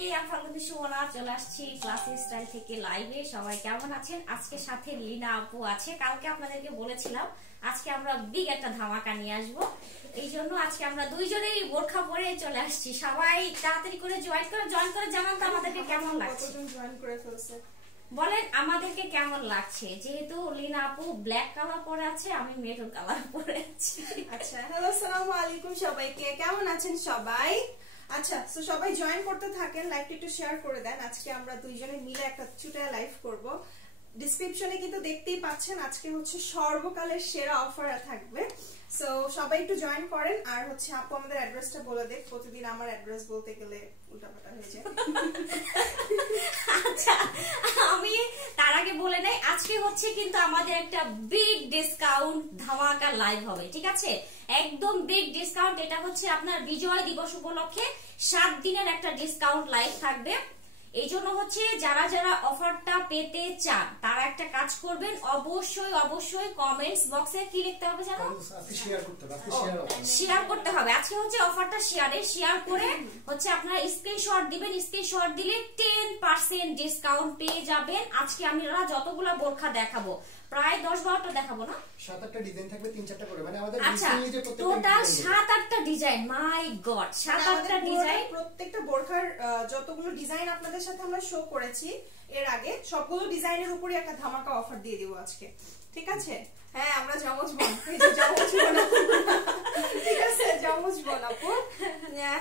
সবাইকে আমি সুমনা চলে আসছি ক্লাসি স্টাইল থেকে লাইভে। সবাই কেমন আছেন? আজকে সাথে লিনা আপু আছে। কালকে আপনাদেরকে বলেছিলাম আজকে আমরা বিগ একটা ধামাকা নিয়ে আসবো, এই জন্য আজকে আমরা দুইজনেই বোরখা পরে চলে আসছি। সবাই তাড়াতাড়ি করে জয়েন করে জানান তো আমাদেরকে কেমন লাগছে। বলেন আমাদেরকে কেমন লাগছে, যেহেতু লিনা আপু ব্ল্যাক কালার পরে আছে, আমি মেরুন কালার পরে আছি। আচ্ছা, হ্যালো, আসসালামু আলাইকুম সবাইকে, কেমন আছেন সবাই? আচ্ছা, তো সবাই জয়েন করতে থাকেন, লাইভটা একটু শেয়ার করে দেন। আজকে আমরা দুইজনে মিলে একটা চুটিয়া লাইভ করব। ডেসক্রিপশনে কিন্তু দেখতেই পাচ্ছেন আজকে হচ্ছে সর্বকালের সেরা অফার থাকবে। সো সবাই একটু জয়েন করেন। আর হচ্ছে আপু আমাদের অ্যাড্রেসটা বলে দেখ, প্রতিদিন আমার অ্যাড্রেস বলতে গেলে উল্টাপাল্টা হয়ে যায়। আচ্ছা, আমি তার আগে বলে নেই আজকে হচ্ছে কিন্তু আমাদের একটা বিগ ডিসকাউন্ট ধামাকা লাইভ হবে, ঠিক আছে? একদম বিগ ডিসকাউন্ট। এটা হচ্ছে আপনার বিজয় দিবস উপলক্ষে 7 দিনের একটা ডিসকাউন্ট লাইভ থাকবে। এই জন্য হচ্ছে যারা যারা অফারটা পেতে চান তারা একটা কাজ করবেন, অবশ্যই কমেন্টস বক্সে কি লিখতে হবে জানো? শেয়ার করতে হবে। আজকে হচ্ছে অফারটা শেয়ার করে হচ্ছে আপনারা স্ক্রিনশট দিবেন। স্ক্রিনশট দিলে 10% ডিসকাউন্ট পেয়ে যাবেন। আজকে আমরা যতগুলা বোরখা দেখাবো প্রায় 10-12টা দেখাবো না, 7-8টা ডিজাইন থাকবে, 3-4টা করে, মানে আমাদের আচ্ছা টোটাল 7-8টা ডিজাইন। মাই গড, 7-8টা ডিজাইন। প্রত্যেকটা বোরখার যতগুলো ডিজাইন আপনাদের সাথে আমরা শো করেছি এর আগে, সবগুলো ডিজাইনের উপরে একটা ধামাকা অফার দিয়ে দিব আজকে, ঠিক আছে? হ্যাঁ, আমরা জমজ বোন, এই যে জমজ বোন, ঠিক আছে, জমজ বোন আপু।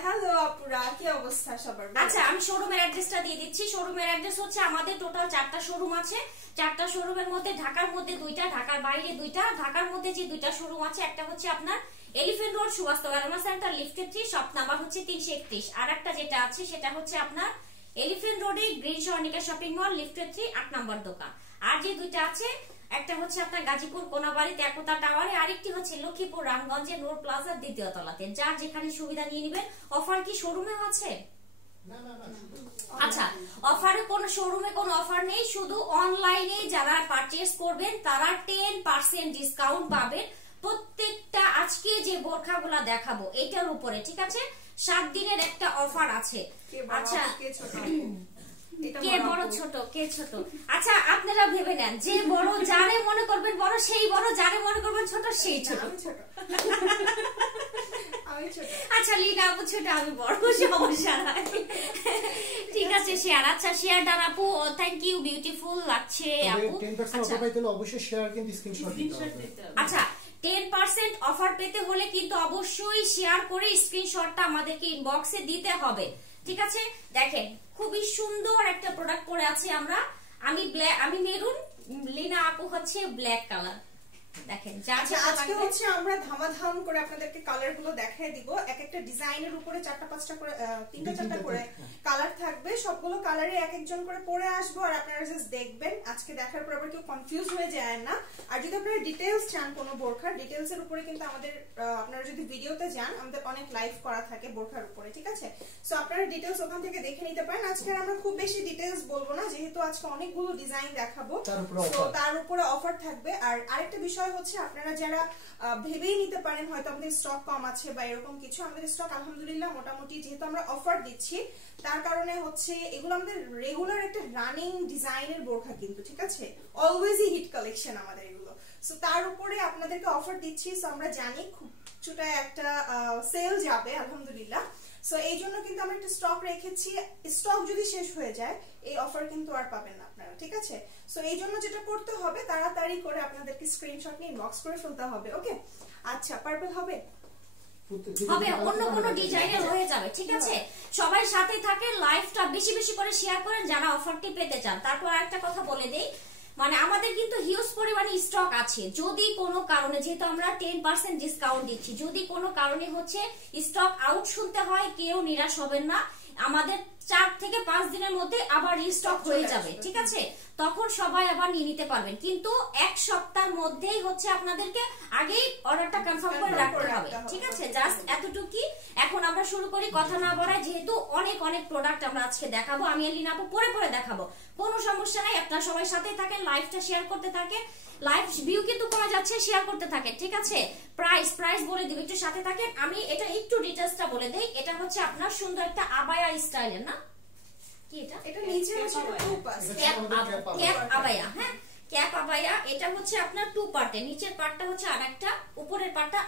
হ্যালো আপুরা, কি অবস্থা সবার? আচ্ছা, আমি শোরুমের অ্যাড্রেসটা দিয়ে দিচ্ছি। শোরুমের অ্যাড্রেস হচ্ছে আমাদের টোটাল 4টা শোরুম আছে। 4টা শোরুমের মধ্যে ঢাকার মধ্যে 2টা, ঢাকার বাইরে 2টা। ঢাকার মধ্যে যে 2টা শোরুম আছে, একটা হচ্ছে আপনার Elephant Road Subhash wellness centre লিফটে 3, শপ নাম্বার হচ্ছে 331। আর একটা যেটা আছে সেটা হচ্ছে আপনার এলিফ্যান্ট রোডে গ্রিন স্বর্ণিকা শপিং মল লিফটে 3, 8 নম্বর দোকান। আর যে 2টা আছে, একটা হচ্ছে আপনার গাজীপুর কোনাবাড়িতে একতা টাওয়ারে, আরেকটি হচ্ছে লক্ষ্মীপুর রামগঞ্জে নূর প্লাজার 2য় তলাতে। যার যেখানে সুবিধা নিয়ে নেবেন। অফার কি শোরুমে আছে? আচ্ছা, অফারে কোন শোরুমে কোনো অফার নেই, শুধু অনলাইনে যারা পারচেজ করবেন তারা 10% ডিসকাউন্ট পাবেন প্রত্যেকটা আজকে যে বোরখাগুলা দেখাবো এটার উপরে, ঠিক আছে? 7 দিনের একটা অফার আছে। আচ্ছা, কে বড় ছোট, কে ছোট? আচ্ছা, আপনারা ভেবে নেন, যে বড় যারে মনে করবেন বড় সেই বড়, যারে মনে করবেন ছোট সেই ছোট। আচ্ছা, লিনা আপু ছোট, আমি বড়, সমস্যা নাই, ঠিক আছে? শেয়ার, আচ্ছা শেয়ার ডান আপু, থ্যাংক ইউ, বিউটিফুল লাগছে আপু। 10% অফার পাইতে হলে অবশ্যই শেয়ার কিন্তু স্ক্রিনশট দিতে হবে। আচ্ছা, 10% অফার পেতে হলে কিন্তু অবশ্যই শেয়ার করে স্ক্রিনশটটা আমাদেরকে ইনবক্সে দিতে হবে, ঠিক আছে? দেখেন খুবই সুন্দর একটা প্রোডাক্ট পরে আছি আমরা। আমি মেরুন, লিনা আপু হচ্ছে ব্ল্যাক কালার। দেখেন আজকে হচ্ছে আমরা ধামাধাম করে আপনাদেরকে কালার গুলো দেখাই দিব। এক একটা ডিজাইনের উপরে 4টা-5টা করে, 3টা-4টা করে কালার থাকবে। সবগুলো কালারে এক একজন করে পরে আসবো, আর আপনারা জাস্ট দেখবেন। আজকে দেখার পর আবার কেউ কনফিউজ হয়ে যায় না। আর যদি আপনারা ডিটেইলস চান কোনো বোরখার, ডিটেইলস এর উপরে কিন্তু আমাদের, আপনারা যদি ভিডিওতে যান আমাদের অনেক লাইভ করা থাকে বোরখার উপরে, ঠিক আছে? সো আপনারা ডিটেইলস ওখান থেকে দেখে নিতে পারেন। আজকে আমরা খুব বেশি ডিটেইলস বলবো না, যেহেতু আজকে অনেকগুলো ডিজাইন দেখাবো, তো তার উপরে অফার থাকবে। আর আরেকটা বিষয় হচ্ছে, আপনারা যারা ভেবেই নিতে পারেন হয়তো আমাদের স্টক কম আছে বা এরকম কিছু, আমাদের স্টক আলহামদুলিল্লাহ মোটামুটি, যেহেতু আমরা অফার দিচ্ছি তার কারণে হচ্ছে এগুলো আমাদের রেগুলার একটা রানিং ডিজাইনের বোরখা কিন্তু, ঠিক আছে? অলওয়েজই হিট কালেকশন আমাদের এগুলো। সো তার উপরে আপনাদেরকে অফার দিচ্ছি। সো আমরা জানি খুব ছোট একটা সেল যাবে আলহামদুলিল্লাহ। সো এই জন্য কিন্তু আমরা একটা স্টক রেখেছি। স্টক যদি শেষ হয়ে যায় এই অফার কিন্তু আর পাবেন না আপনারা, ঠিক আছে? সো এই জন্য যেটা করতে হবে, তাড়াতাড়ি করে আপনাদেরকে স্ক্রিনশট নিয়ে ইনবক্স করে ফেলতে হবে, ওকে? আচ্ছা, পার্পল হবে, অন্য কোন ডিজাইনের হয়ে যাবে, ঠিক আছে? সবাই সাথে থাকেন, লাইভটা বেশি বেশি করে শেয়ার করেন যারা অফারটি পেতে চান। তারপর আরেকটা কথা বলে দেই, মানে আমাদের কিন্তু হিউজ পরিমাণে স্টক আছে। যদি কোনো কারণে, যেহেতু আমরা 10% ডিসকাউন্ট দিচ্ছি, যদি কোনো কারণে হচ্ছে স্টক আউট শুনতে হয়, কেউ নিরাশ হবেন না। আমাদের 4 থেকে 5 দিনের মধ্যে আবার রিস্টক হয়ে যাবে, ঠিক আছে? তখন সবাই আবার নিয়ে নিতে পারবেন, কিন্তু 1 সপ্তাহের মধ্যেই হচ্ছে আপনাদেরকে আগেই অর্ডারটা কনফার্ম করে রাখতে হবে, ঠিক আছে? জাস্ট এতটুকুই। এখন আমরা শুরু করি, কথা না বাড়াই, যেহেতু অনেক প্রোডাক্ট আমরা আজকে দেখাবো। আমি আর লিনা আপু পরে দেখাবো, কোনো সমস্যা নাই। আপনারা সবাই সাথে থাকেন, লাইভটা শেয়ার করতে থাকেন। লাইভ ভিউ কিন্তু কমে যাচ্ছে, শেয়ার করতে থাকেন, ঠিক আছে? প্রাইস বলে দিব, একটু সাথে থাকেন। আমি এটা একটু ডিটেইলসটা বলে দেই। এটা হচ্ছে আপনার সুন্দর একটা আবায়া স্টাইলের, না কি এটা? এটা নিচে হচ্ছে টু পাস ক্যাপ আবায়া। হ্যাঁ, ক্যাপ আবায়া। এটা হচ্ছে আপনার টু পার্টে, নিচের পার্টটা হচ্ছে আরেকটা, উপরের পার্টটা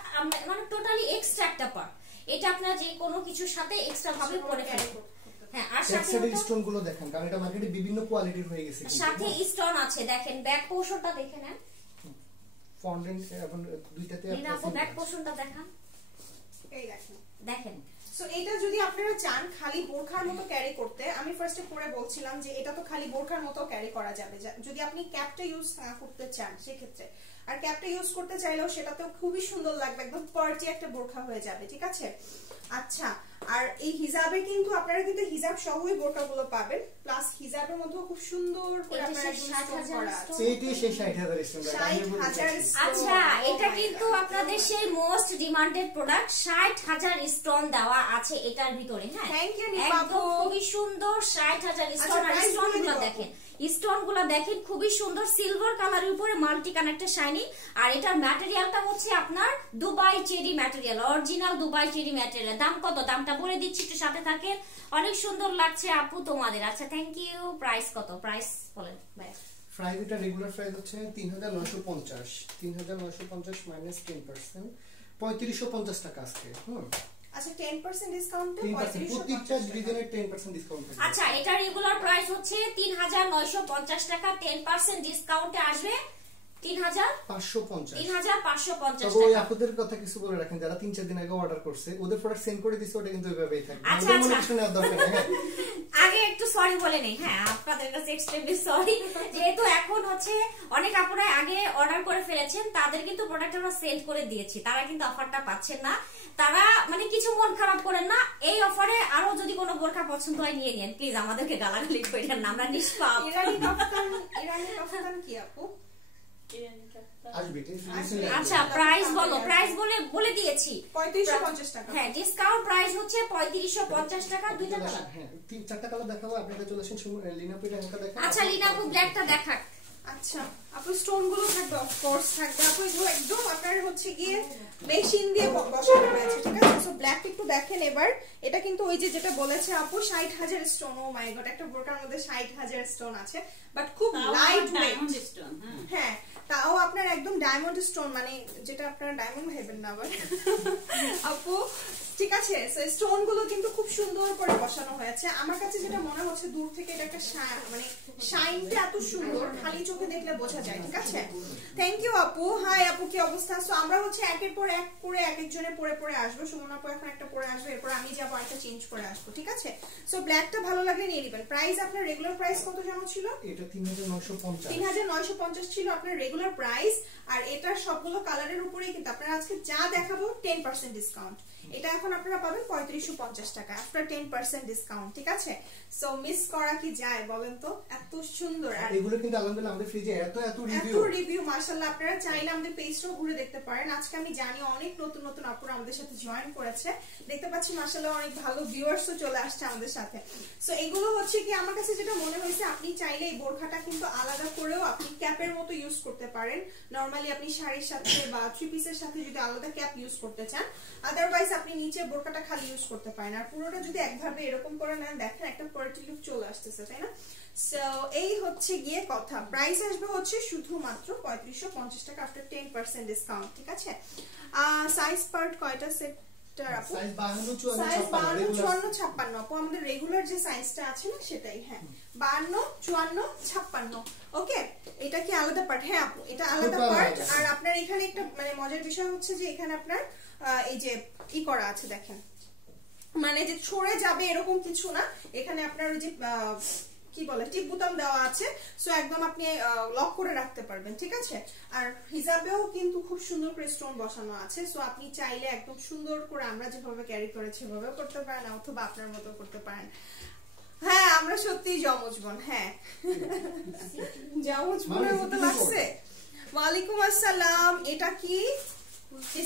মানে টোটালি এক্সট্রা একটা পার্ট। এটা আপনারা যে কোনো কিছুর সাথে এক্সট্রা ভাবে পরে ফেলবেন। হ্যাঁ, আর সাথে স্টোন গুলো দেখেন, কারণ এটা মার্কেটে বিভিন্ন কোয়ালিটির হয়ে গেছে। সাথে স্টোন আছে, দেখেন ব্যাক পোর্শনটা দেখে নেন। ফন্ডেন্ট এবং দুইটাতে আপনি ব্যাক পোর্শনটা দেখান। এই দেখেন, দেখেন। সো এটা যদি আপনারা চান খালি বোরখার মতো ক্যারি করতে, আমি ফার্স্টে পরে বলছিলাম যে এটা তো খালি বোরখার মতো ক্যারি করা যাবে, যদি আপনি ক্যাপটা ইউজ করতে চান সেক্ষেত্রে। আর ক্যাপটা ইউজ করতে চাইলেও সেটাতেও খুবই সুন্দর লাগবে, একদম পার্টি একটা বোরখা হয়ে যাবে, ঠিক আছে? আচ্ছা, আর এই হিজাবে কিন্তু আপনারা কিন্তু হিজাব সহই বোরকাগুলো পাবেন, প্লাস হিজাবের মধ্যেও খুব সুন্দর করে আপনারা স্টোন করা আছে। এইটাই সেই 60,000 স্টোন। 60,000 আচ্ছা, এটা কিন্তু আপনাদের সেই মোস্ট ডিমান্ডেড প্রোডাক্ট, 60,000 স্টোন দেওয়া আছে এটার ভিতরে। হ্যাঁ, থ্যাংক ইউ। একদম খুবই সুন্দর 60,000 স্টোন। আর স্টোনগুলো দেখেন, স্টোনগুলো দেখেন খুবই সুন্দর, সিলভার কালারের উপরে মাল্টি কানেক্টেড শাইনিং। আর এটার ম্যাটেরিয়ালটা হচ্ছে আপনার Dubai cherry material, original Dubai cherry material. দাম কত? দামটা বলে দিচ্ছি, একটু সাথে থাকেন। অনেক সুন্দর লাগছে আপু তোমাদের। আচ্ছা, থ্যাংক ইউ। প্রাইস কত? প্রাইস বলেন ভাই। প্রাইস এটা রেগুলার প্রাইস হচ্ছে 3950, 3950 মাইনাস 10%, 3550 টাকা আজকে। আচ্ছা, 10% ডিসকাউন্টে 35% প্রত্যেকটা ডিজাইনের 10% ডিসকাউন্ট থাকবে। আচ্ছা, এটা রেগুলার প্রাইস হচ্ছে 3950 টাকা, 10% ডিসকাউন্টে আসবে 3550 তবে ওই আপুদের কথা কিছু বলে রাখেন, যারা 3-4 দিন আগে অর্ডার করছে, ওদের প্রোডাক্ট সেন্ড করে দিছে, ওটা কিন্তু ওইভাবেই থাকবে। আচ্ছা, মনে কিছু নেওয়ার দরকার নেই। আগে একটু সরি বলে নেই। হ্যাঁ, আপনাদের কাছে এক্সট্রিমলি সরি, যেহেতু এখন হচ্ছে অনেক আপুরা আগে অর্ডার করে ফেলেছেন, তাদের কিন্তু প্রোডাক্ট আমরা সেন্ড করে দিয়েছি, তারা কিন্তু অফারটা পাচ্ছেন না। তারা মানে কিছু মন খারাপ করেন না, এই অফারে আরো যদি কোনো বোরকা পছন্দ হয় নিয়ে নেন প্লিজ, আমাদেরকে গালাগালি করেন না, আমরা নিষ্পাপ। ইরানি কাফতান কি আপু? আচ্ছা, প্রাইস বলো। প্রাইস বলে দিয়েছি 3550 টাকা। হ্যাঁ, ডিসকাউন্ট প্রাইস হচ্ছে 3550 টাকা। দুইটা কালার, হ্যাঁ, 3-4টা কালার দেখাবো আপনাদের। চলে আসেন লিনাপু এটা দেখান। আচ্ছা, লিনাপু ব্ল্যাকটা দেখাক। আচ্ছা আপু, স্টোন গুলো থাকবে, অফ কোর্স থাকবে আপু, এগুলো একদম আপনার হচ্ছে গিয়ে মেশিন দিয়ে বসানো হয়েছে, ঠিক আছে? সো ব্ল্যাক একটু দেখেন এবার। এটা কিন্তু ওই যে যেটা বলেছে আপু 60,000 স্টোন। ও মাই গড, একটা বোরকার মধ্যে 60,000 স্টোন আছে, বাট খুব লাইট ওয়েট। হ্যাঁ, তাও আপনার একদম ডায়মন্ড স্টোন, মানে যেটা আপনারা ডায়মন্ড ভাবেন না আবার আপু, ঠিক আছে? সো স্টোন গুলো কিন্তু খুব সুন্দর করে বসানো হয়েছে। আমার কাছে যেটা মনে হচ্ছে দূর থেকে এটা একটা মানে শাইনটা এত সুন্দর, খালি চোখে দেখলে বোঝা যায়, ঠিক আছে? থ্যাংক ইউ আপু। হাই আপু, কি অবস্থা? সো আমরা হচ্ছে একের পর এক করে এক একজনে পরে আসবো। সুমন আপু এখন একটা পরে আসবে, এরপর আমি যাবো একটা চেঞ্জ করে আসবো, ঠিক আছে? সো ব্ল্যাকটা ভালো লাগলে নিয়ে নেবেন। প্রাইস আপনার রেগুলার প্রাইস কত জানো ছিল? এটা 3950। 3950 ছিল আপনার রেগুলার প্রাইস। আর এটার সবগুলো কালারের উপরেই কিন্তু আপনারা আজকে যা দেখাবো 10% ডিসকাউন্ট। এটা এখন আপনারা পাবেন 3550 টাকা আফটার 10% ডিসকাউন্ট, ঠিক আছে? সো মিস করা কি যায় বলেন তো? এত সুন্দর। আর এগুলো কিন্তু আলহামদুলিল্লাহ আমাদের ফ্রিজে এত রিভিউ মাশাআল্লাহ। আপনারা চাইলে আমাদের পেজটাও ঘুরে দেখতে পারেন। আজকে আমি জানি অনেক নতুন নতুন আপুরা আমাদের সাথে জয়েন করেছে, দেখতে পাচ্ছি মাশাআল্লাহ অনেক ভালো ভিউয়ার্সও চলে আসছে আমাদের সাথে। সো এগুলো হচ্ছে কি আমার কাছে যেটা মনে হয়েছে, আপনি চাইলে এই বোরখাটা কিন্তু আলাদা করেও আপনি ক্যাপের মতো ইউজ করতে পারেন। নরমালি আপনি শাড়ির সাথে বা থ্রি পিসের সাথে যদি আলাদা ক্যাপ ইউজ করতে চান, আদারওয়াইজ আপনি নিচে বোরকাটা খালি ইউজ করতে পারেন। আর পুরোটা যদি একভাবে এরকম করে নেন, দেখেন একটা পার্টি লুক চলে আসতেছে, তাই না? সো এই হচ্ছে গিয়ে কথা। প্রাইস আসবে হচ্ছে শুধুমাত্র 3550 টাকা আফটার 10% ডিসকাউন্ট, ঠিক আছে? সাইজ পার্ট কয়টা সেট? সাইজ 52, 54, 56 আপু, আমাদের রেগুলার যে সাইজটা আছে না সেটাই। হ্যাঁ, 52, 54, 56। ওকে, এটা কি আলাদা পার্ট? হ্যাঁ আপু, এটা আলাদা পার্ট। আর আপনার এখানে একটা মানে মজার বিষয় হচ্ছে যে এখানে আপনার এই যে ই করা আছে, দেখেন, মানে যে ছড়ে যাবে এরকম কিছু না। এখানে আপনার ওই যে কি বলে টিপ বোতাম দেওয়া আছে, সো একদম আপনি লক করে রাখতে পারবেন, ঠিক আছে? আর হিজাবেও কিন্তু খুব সুন্দর করে স্টোন বসানো আছে, সো আপনি চাইলে একদম সুন্দর করে আমরা যেভাবে ক্যারি করেছি সেভাবে করতে পারেন, অথবা আপনার মতো করতে পারেন। হ্যাঁ, আমরা সত্যিই যমজ বোন। হ্যাঁ, যমজ বোনের মতো লাগছে। ওয়ালাইকুম আসসালাম। এটা কি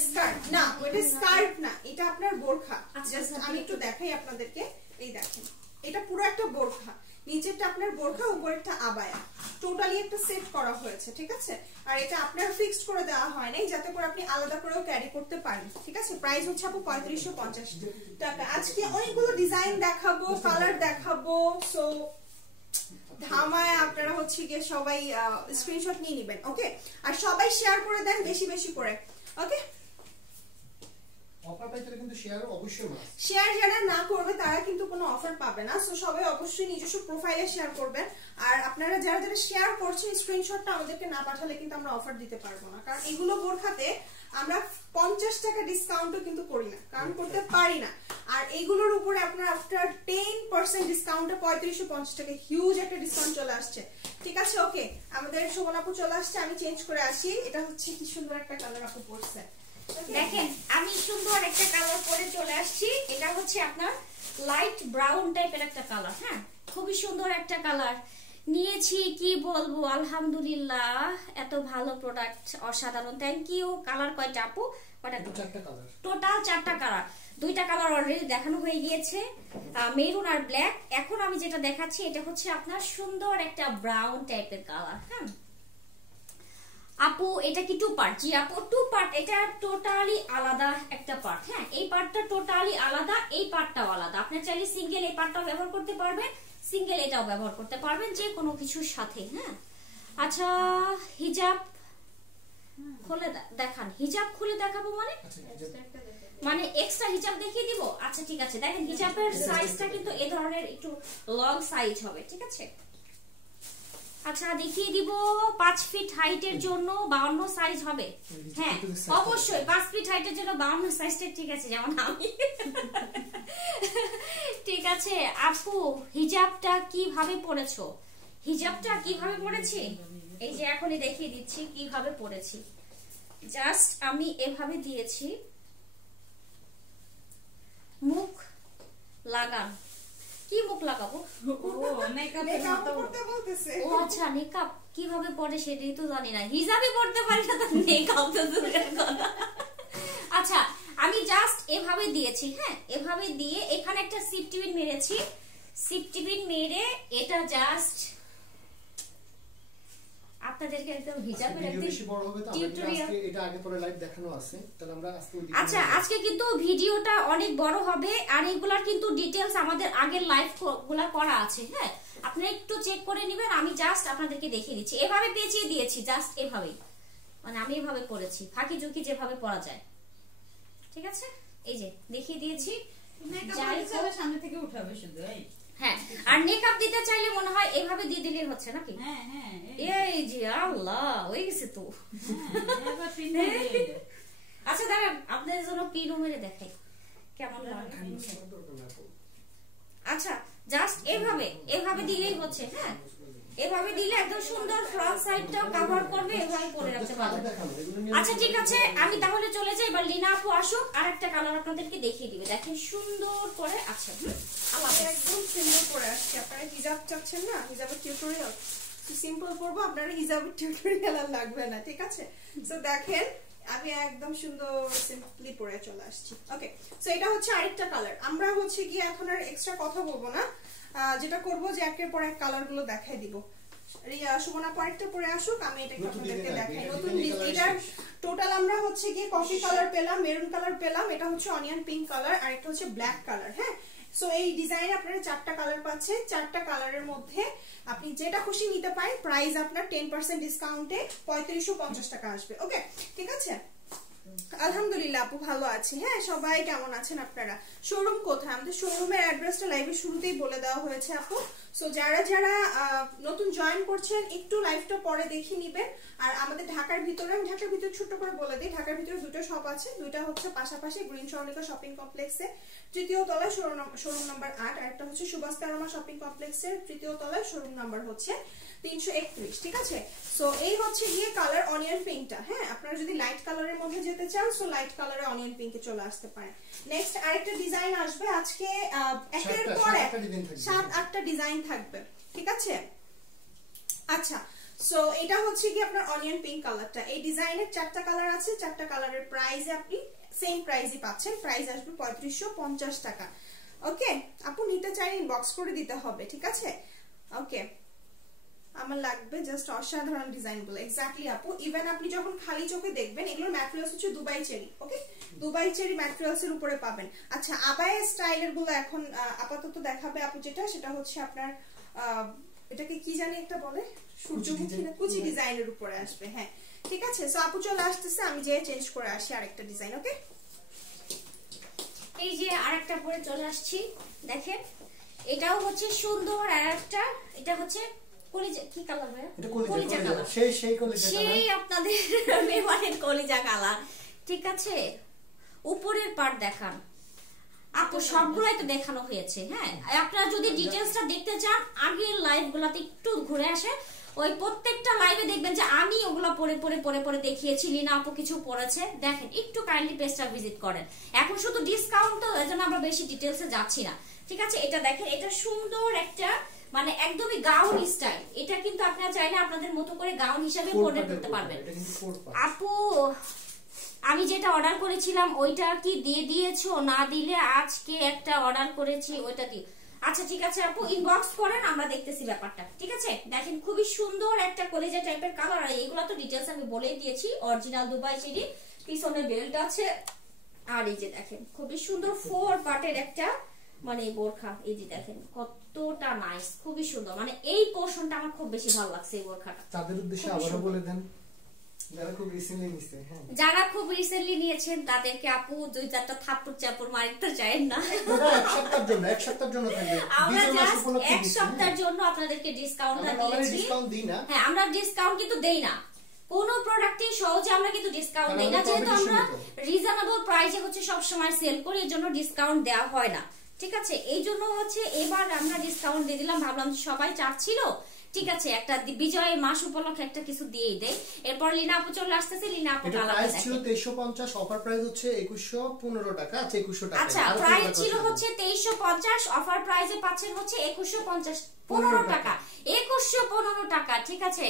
স্কার্ট? না, এটা স্কার্ট না, এটা আপনার বোরখা। জাস্ট আমি একটু দেখাই আপনাদেরকে। এই দেখেন, এটা পুরো একটা বোরখা, নিচেরটা আপনার বোরখা, উপরেরটা আবায়া, টোটালি একটা সেট করা হয়েছে, ঠিক আছে। আর এটা আপনার ফিক্সড করে দেওয়া হয় নাই, যাতে করে আপনি আলাদা করেও ক্যারি করতে পারেন, ঠিক আছে। প্রাইস হচ্ছে আপু 3550 টাকা। আজকে অনেকগুলো ডিজাইন দেখাবো, কালার দেখাবো, সো ধামায় আপনারা হচ্ছে গিয়ে সবাই স্ক্রিনশট নিয়ে নেবেন, ওকে। আর সবাই শেয়ার করে দেন বেশি বেশি করে, ওকে। অফার পাইতে কিন্তু শেয়ার অবশ্যই মাস্ট। শেয়ার যারা না করবে তারা কিন্তু কোনো অফার পাবে না, সো সবাই অবশ্যই নিজস্ব প্রোফাইলে শেয়ার করবেন। আর আপনারা যারা যারা শেয়ার করছেন স্ক্রিনশটটা আমাদেরকে না পাঠালে কিন্তু আমরা অফার দিতে পারবো না, কারণ এগুলো বোরখাতে আমরা 50 টাকা ডিসকাউন্টও কিন্তু করি না, কারণ করতে পারি না। আর এইগুলোর উপরে আপনার আফটার 10% ডিসকাউন্টে 3550 টাকা হিউজ একটা ডিসকাউন্ট চলে আসছে, ঠিক আছে, ওকে। আমাদের শোভন আপু চলে আসছে, আমি চেঞ্জ করে আসি। এটা হচ্ছে কি সুন্দর একটা কালার আপু পড়ছে, দেখেন আমি সুন্দর একটা কালার পরে চলে আসছি। এটা হচ্ছে আপনার লাইট ব্রাউন টাইপের একটা কালার, হ্যাঁ খুবই সুন্দর একটা কালার নিয়েছি, কি বলবো আলহামদুলিল্লাহ, এত ভালো প্রোডাক্ট, অসাধারণ, থ্যাংক ইউ। কালার কয়টা আপু? কয়টা? চারটা কালার, টোটাল 4টা কালার। 2টা কালার অলরেডি দেখানো হয়ে গিয়েছে, মেরুন আর ব্ল্যাক। এখন আমি যেটা দেখাচ্ছি এটা হচ্ছে আপনার সুন্দর একটা ব্রাউন টাইপের কালার, হ্যাঁ আপু এটা কি 2 পার্ট? জি আপু 2 পার্ট, এটা টোটালি আলাদা একটা পার্ট, হ্যাঁ এই পার্টটা টোটালি আলাদা, এই পার্টটাও আলাদা। আপনি চাইলে সিঙ্গেল এই পার্টটাও ব্যবহার করতে পারবেন, সিঙ্গেল এটাও ব্যবহার করতে পারবেন, যে কোনো কিছুর সাথে, হ্যাঁ। আচ্ছা হিজাব খুলে দেখান, হিজাব খুলে দেখাবো মানে এক্সট্রা হিজাব দেখিয়ে দিব? আচ্ছা ঠিক আছে, দেখেন হিজাবের সাইজটা কিন্তু এই ধরনের একটু লং সাইজ হবে, ঠিক আছে। আচ্ছা দেখিয়ে দিব 5 ফিট হাইটের জন্য 52 সাইজ হবে, হ্যাঁ অবশ্যই 5 ফিট হাইটের জন্য 52 সাইজটা ঠিক আছে, যেমন আমি ঠিক আছে। আপু হিজাবটা কিভাবে পরেছো? হিজাবটা কিভাবে পরেছি এই যে এখনই দেখিয়ে দিচ্ছি কিভাবে পরেছি। জাস্ট আমি এভাবে দিয়েছি, মুখ লাগান। কি মুখ লাগাবো? ও আচ্ছা মেকআপ কিভাবে পরে সেটাই তো জানি না, হিজাবই পড়তে পারি না তো মেকআপ তো দূরের কথা। আচ্ছা আমি জাস্ট এভাবে দিয়েছি, হ্যাঁ এভাবে দিয়ে এখানে একটা সিপ টিপিন মেরেছি, সিপ টিপিন মেরে এটা জাস্ট আপনাদেরকে একদম হিজাবের একদম বেশি বড় হবে তো আজকে এটা আগে পরে লাইভ দেখানো আছে, তাহলে আমরা আজকে আচ্ছা আজকে কিন্তু ভিডিওটা অনেক বড় হবে, আর এগুলার কিন্তু ডিটেইলস আমাদের আগের লাইভ গুলা করা আছে, হ্যাঁ আপনারা একটু চেক করে নেবেন। আমি জাস্ট আপনাদেরকে দেখিয়ে দিচ্ছি, এভাবে পেঁচিয়ে দিয়েছি, জাস্ট এভাবে, মানে আমি এভাবে পরেছি, ফাঁকি ঝুঁকি যেভাবে পরা যায়, ঠিক আছে এই যে দেখিয়ে দিয়েছি। সামনে থেকে উঠাবে শুধু, হ্যাঁ আর মেকআপ দিতে চাইলে মনে হয় এভাবে দিয়ে দিলে হচ্ছে নাকি? হ্যাঁ হ্যাঁ এই যে আল্লাহ হয়ে গেছে তো। আচ্ছা দাঁড়ান আপনাদের জন্য পিনও মেরে দেখাই কেমন লাগে। আচ্ছা জাস্ট এভাবে এভাবে দিলেই হচ্ছে, হ্যাঁ এভাবে দিলে একদম সুন্দর ফ্রন্ট সাইডটাও কভার করবে, এভাবে পরে রাখতে পারবেন। আচ্ছা ঠিক আছে আমি তাহলে চলে যাই, এবার লিনা আপু আসুক আর একটা কালার আপনাদেরকে দেখিয়ে দিবে, দেখেন সুন্দর করে আছে, একদম সুন্দর করে আসছে। আপনারা হিজাব চাচ্ছেন না, হিজাবের টিউটোরিয়াল সিম্পল করবো, আপনারা হিজাবের টিউটোরিয়াল আর লাগবে না, ঠিক আছে। সো দেখেন আমি একদম সুন্দর সিম্পলি পরে চলে আসছি, ওকে। সো এটা হচ্ছে আরেকটা কালার, আমরা হচ্ছে গিয়ে এখন আর এক্সট্রা কথা বলবো না, যেটা করবো যে একের পর এক কালার গুলো দেখাই দিব। সুমনা পরেরটা পরে আসুক, আমি এটাকে আপনাদেরকে দেখাই। নতুন এটার টোটাল আমরা হচ্ছে গিয়ে কফি কালার পেলাম, মেরুন কালার পেলাম, এটা হচ্ছে অনিয়ন পিঙ্ক কালার, আর এটা হচ্ছে ব্ল্যাক কালার, হ্যাঁ। সো এই ডিজাইনে আপনারা 4টা কালার পাচ্ছেন, 4টা কালারের মধ্যে আপনি যেটা খুশি নিতে পারেন। প্রাইস আপনার 10% ডিসকাউন্টে 3550 টাকা আসবে, ওকে ঠিক আছে। আলহামদুলিল্লাহ আপু ভালো আছি, হ্যাঁ সবাই কেমন আছেন আপনারা? শোরুম কোথায়? আমাদের শোরুমের অ্যাড্রেসটা লাইভের শুরুতেই বলে দেওয়া হয়েছে আপু। সো যারা যারা নতুন জয়েন করছেন একটু লাইভটা পরে দেখে নেবেন। আর আমাদের ঢাকার ভিতরে, আমি ঢাকার ভিতরে ছোট্ট করে বলে দিই, ঢাকার ভিতরে 2টা শপ আছে, 2টা হচ্ছে পাশাপাশি গ্রিন স্বর্ণিকা শপিং কমপ্লেক্সে 3য় তলায় শোরুম নাম্বার 8, আর একটা হচ্ছে সুভাষ তারামা শপিং কমপ্লেক্সের 3য় তলায় শোরুম নাম্বার হচ্ছে 331, ঠিক আছে। সো এই হচ্ছে গিয়ে কালার অনিয়ন পিঙ্কটা, হ্যাঁ আপনারা যদি লাইট কালারের মধ্যে যেতে চান সো লাইট কালারে অনিয়ন পিঙ্কে চলে আসতে পারেন। নেক্সট আরেকটা ডিজাইন আসবে আজকে, একের পর এক 7-8টা ডিজাইন থাকবে, ঠিক আছে। আচ্ছা সো এটা হচ্ছে কি আপনার অনিয়ন পিঙ্ক কালারটা, এই ডিজাইনের 4টা কালার আছে, 4টা কালারের প্রাইসে আপনি সেম প্রাইসই পাচ্ছেন, প্রাইস আসবে 3550 টাকা। ওকে আপু নিতে চাই ইনবক্স করে দিতে হবে, ঠিক আছে? ওকে আমার লাগবে জাস্ট অসাধারণ ডিজাইনগুলো। এক্স্যাক্টলি আপু, ইভেন আপনি যখন খালি চোখে দেখবেন এগুলোর ম্যাটেরিয়ালস হচ্ছে দুবাই চেরি। ওকে দুবাই চেরি ম্যাটেরিয়ালস এর উপরে পাবেন। আচ্ছা আবায়া স্টাইলের গুলো এখন আপাতত দেখাবে আপু, যেটা সেটা হচ্ছে আপনার এটাকে কি জানি একটা বলে, সূর্যমুখী না কুচি ডিজাইনের উপরে আসবে। হ্যাঁ ঠিক আছে, সো আপু চলে আসতেছে, আমি যে চেঞ্জ করে আসি আরেকটা ডিজাইন। ওকে এই যে আরেকটা পরে চলে আসছি, দেখেন এটাও হচ্ছে সুন্দর। আর একটা এটা হচ্ছে কলিজা, কি কালার ভাই? এটা কলিজা কালার, সেই কলিজা কালার, সেই আপনাদের মেহমানের কলিজা কালার, ঠিক আছে? উপরের পার্ট দেখান আপু, সবগুলাই তো দেখানো হয়েছে। হ্যাঁ আপনারা যদি ডিটেইলসটা দেখতে চান আগের লাইভগুলোতে একটু ঘুরে আসে, ওই প্রত্যেকটা লাইভে দেখবেন যে আমি ওগুলো পরে দেখিয়েছি, লিনা আপু কিছু পড়েছে, দেখেন একটু কাইন্ডলি পেজটা ভিজিট করেন। এখন শুধু ডিসকাউন্ট তো, এজন্য আমরা বেশি ডিটেইলসে যাচ্ছি না, ঠিক আছে? এটা দেখেন, এটা সুন্দর একটা মানে একদমই গাউন স্টাইল। এটা কিন্তু আপনারা চাইলে আপনাদের মতো করে গাউন হিসেবে পরে করতে পারবেন। আপু আমি যেটা অর্ডার করেছিলাম ওইটা কি দিয়ে দিয়েছো? না দিলে আজকে একটা অর্ডার করেছি ওইটা দিই। আচ্ছা ঠিক আছে আপু, ইনবক্স করেন, আমরা দেখতেছি ব্যাপারটা, ঠিক আছে? দেখেন খুবই সুন্দর একটা কলিজা টাইপের কালার। আর এইগুলো তো ডিটেইলস আমি বলেই দিয়েছি, অরিজিনাল দুবাই চেরি, পিছনে বেল্ট আছে। আর এই যে দেখেন খুবই সুন্দর 4 পার্টের একটা মানে বোরখা, এই যে দেখেন কতটা নাইস, খুবই সুন্দর। মানে এই পোরশনটা আমার খুব বেশি ভালো লাগছে এই বোরখাটা। তাদের উদ্দেশ্যে আবারো বলে দেন যারা খুব রিসেন্টলি নিছে। হ্যাঁ যারা খুব রিসেন্টলি নিয়েছেন তাদেরকে আপু 2-4টা থাপ্পড় চাপড় মারতে চাই না, এক সপ্তাহের জন্য থাকবে। আমরা জাস্ট এক সপ্তাহের জন্য আপনাদেরকে ডিসকাউন্টটা দিয়েছি। ডিসকাউন্ট দিই না, হ্যাঁ আমরা ডিসকাউন্ট কিন্তু দেই না, কোন প্রোডাক্টে সহজে আমরা কিন্তু ডিসকাউন্ট দেই না, যেহেতু আমরা রিজনেবল প্রাইসে হচ্ছে সব সময় সেল করি, এর জন্য ডিসকাউন্ট দেওয়া হয় না, ঠিক আছে? এই জন্য হচ্ছে এবার আমরা ডিসকাউন্ট দিয়ে দিলাম, ভাবলাম সবাই চাচ্ছিল, ঠিক আছে? একটা বিজয় মাস উপলক্ষে একটা কিছু দিয়েই দেই। এরপর লিনা আপু চলে আসতেছে, লিনা আপু প্রাইস ছিল 2350, অফার প্রাইস হচ্ছে 2115 টাকা। আচ্ছা 2100 টাকা, আচ্ছা প্রাইস ছিল হচ্ছে 2350, অফার প্রাইসে পাচ্ছেন হচ্ছে 2150 15 টাকা, 2115 টাকা, ঠিক আছে?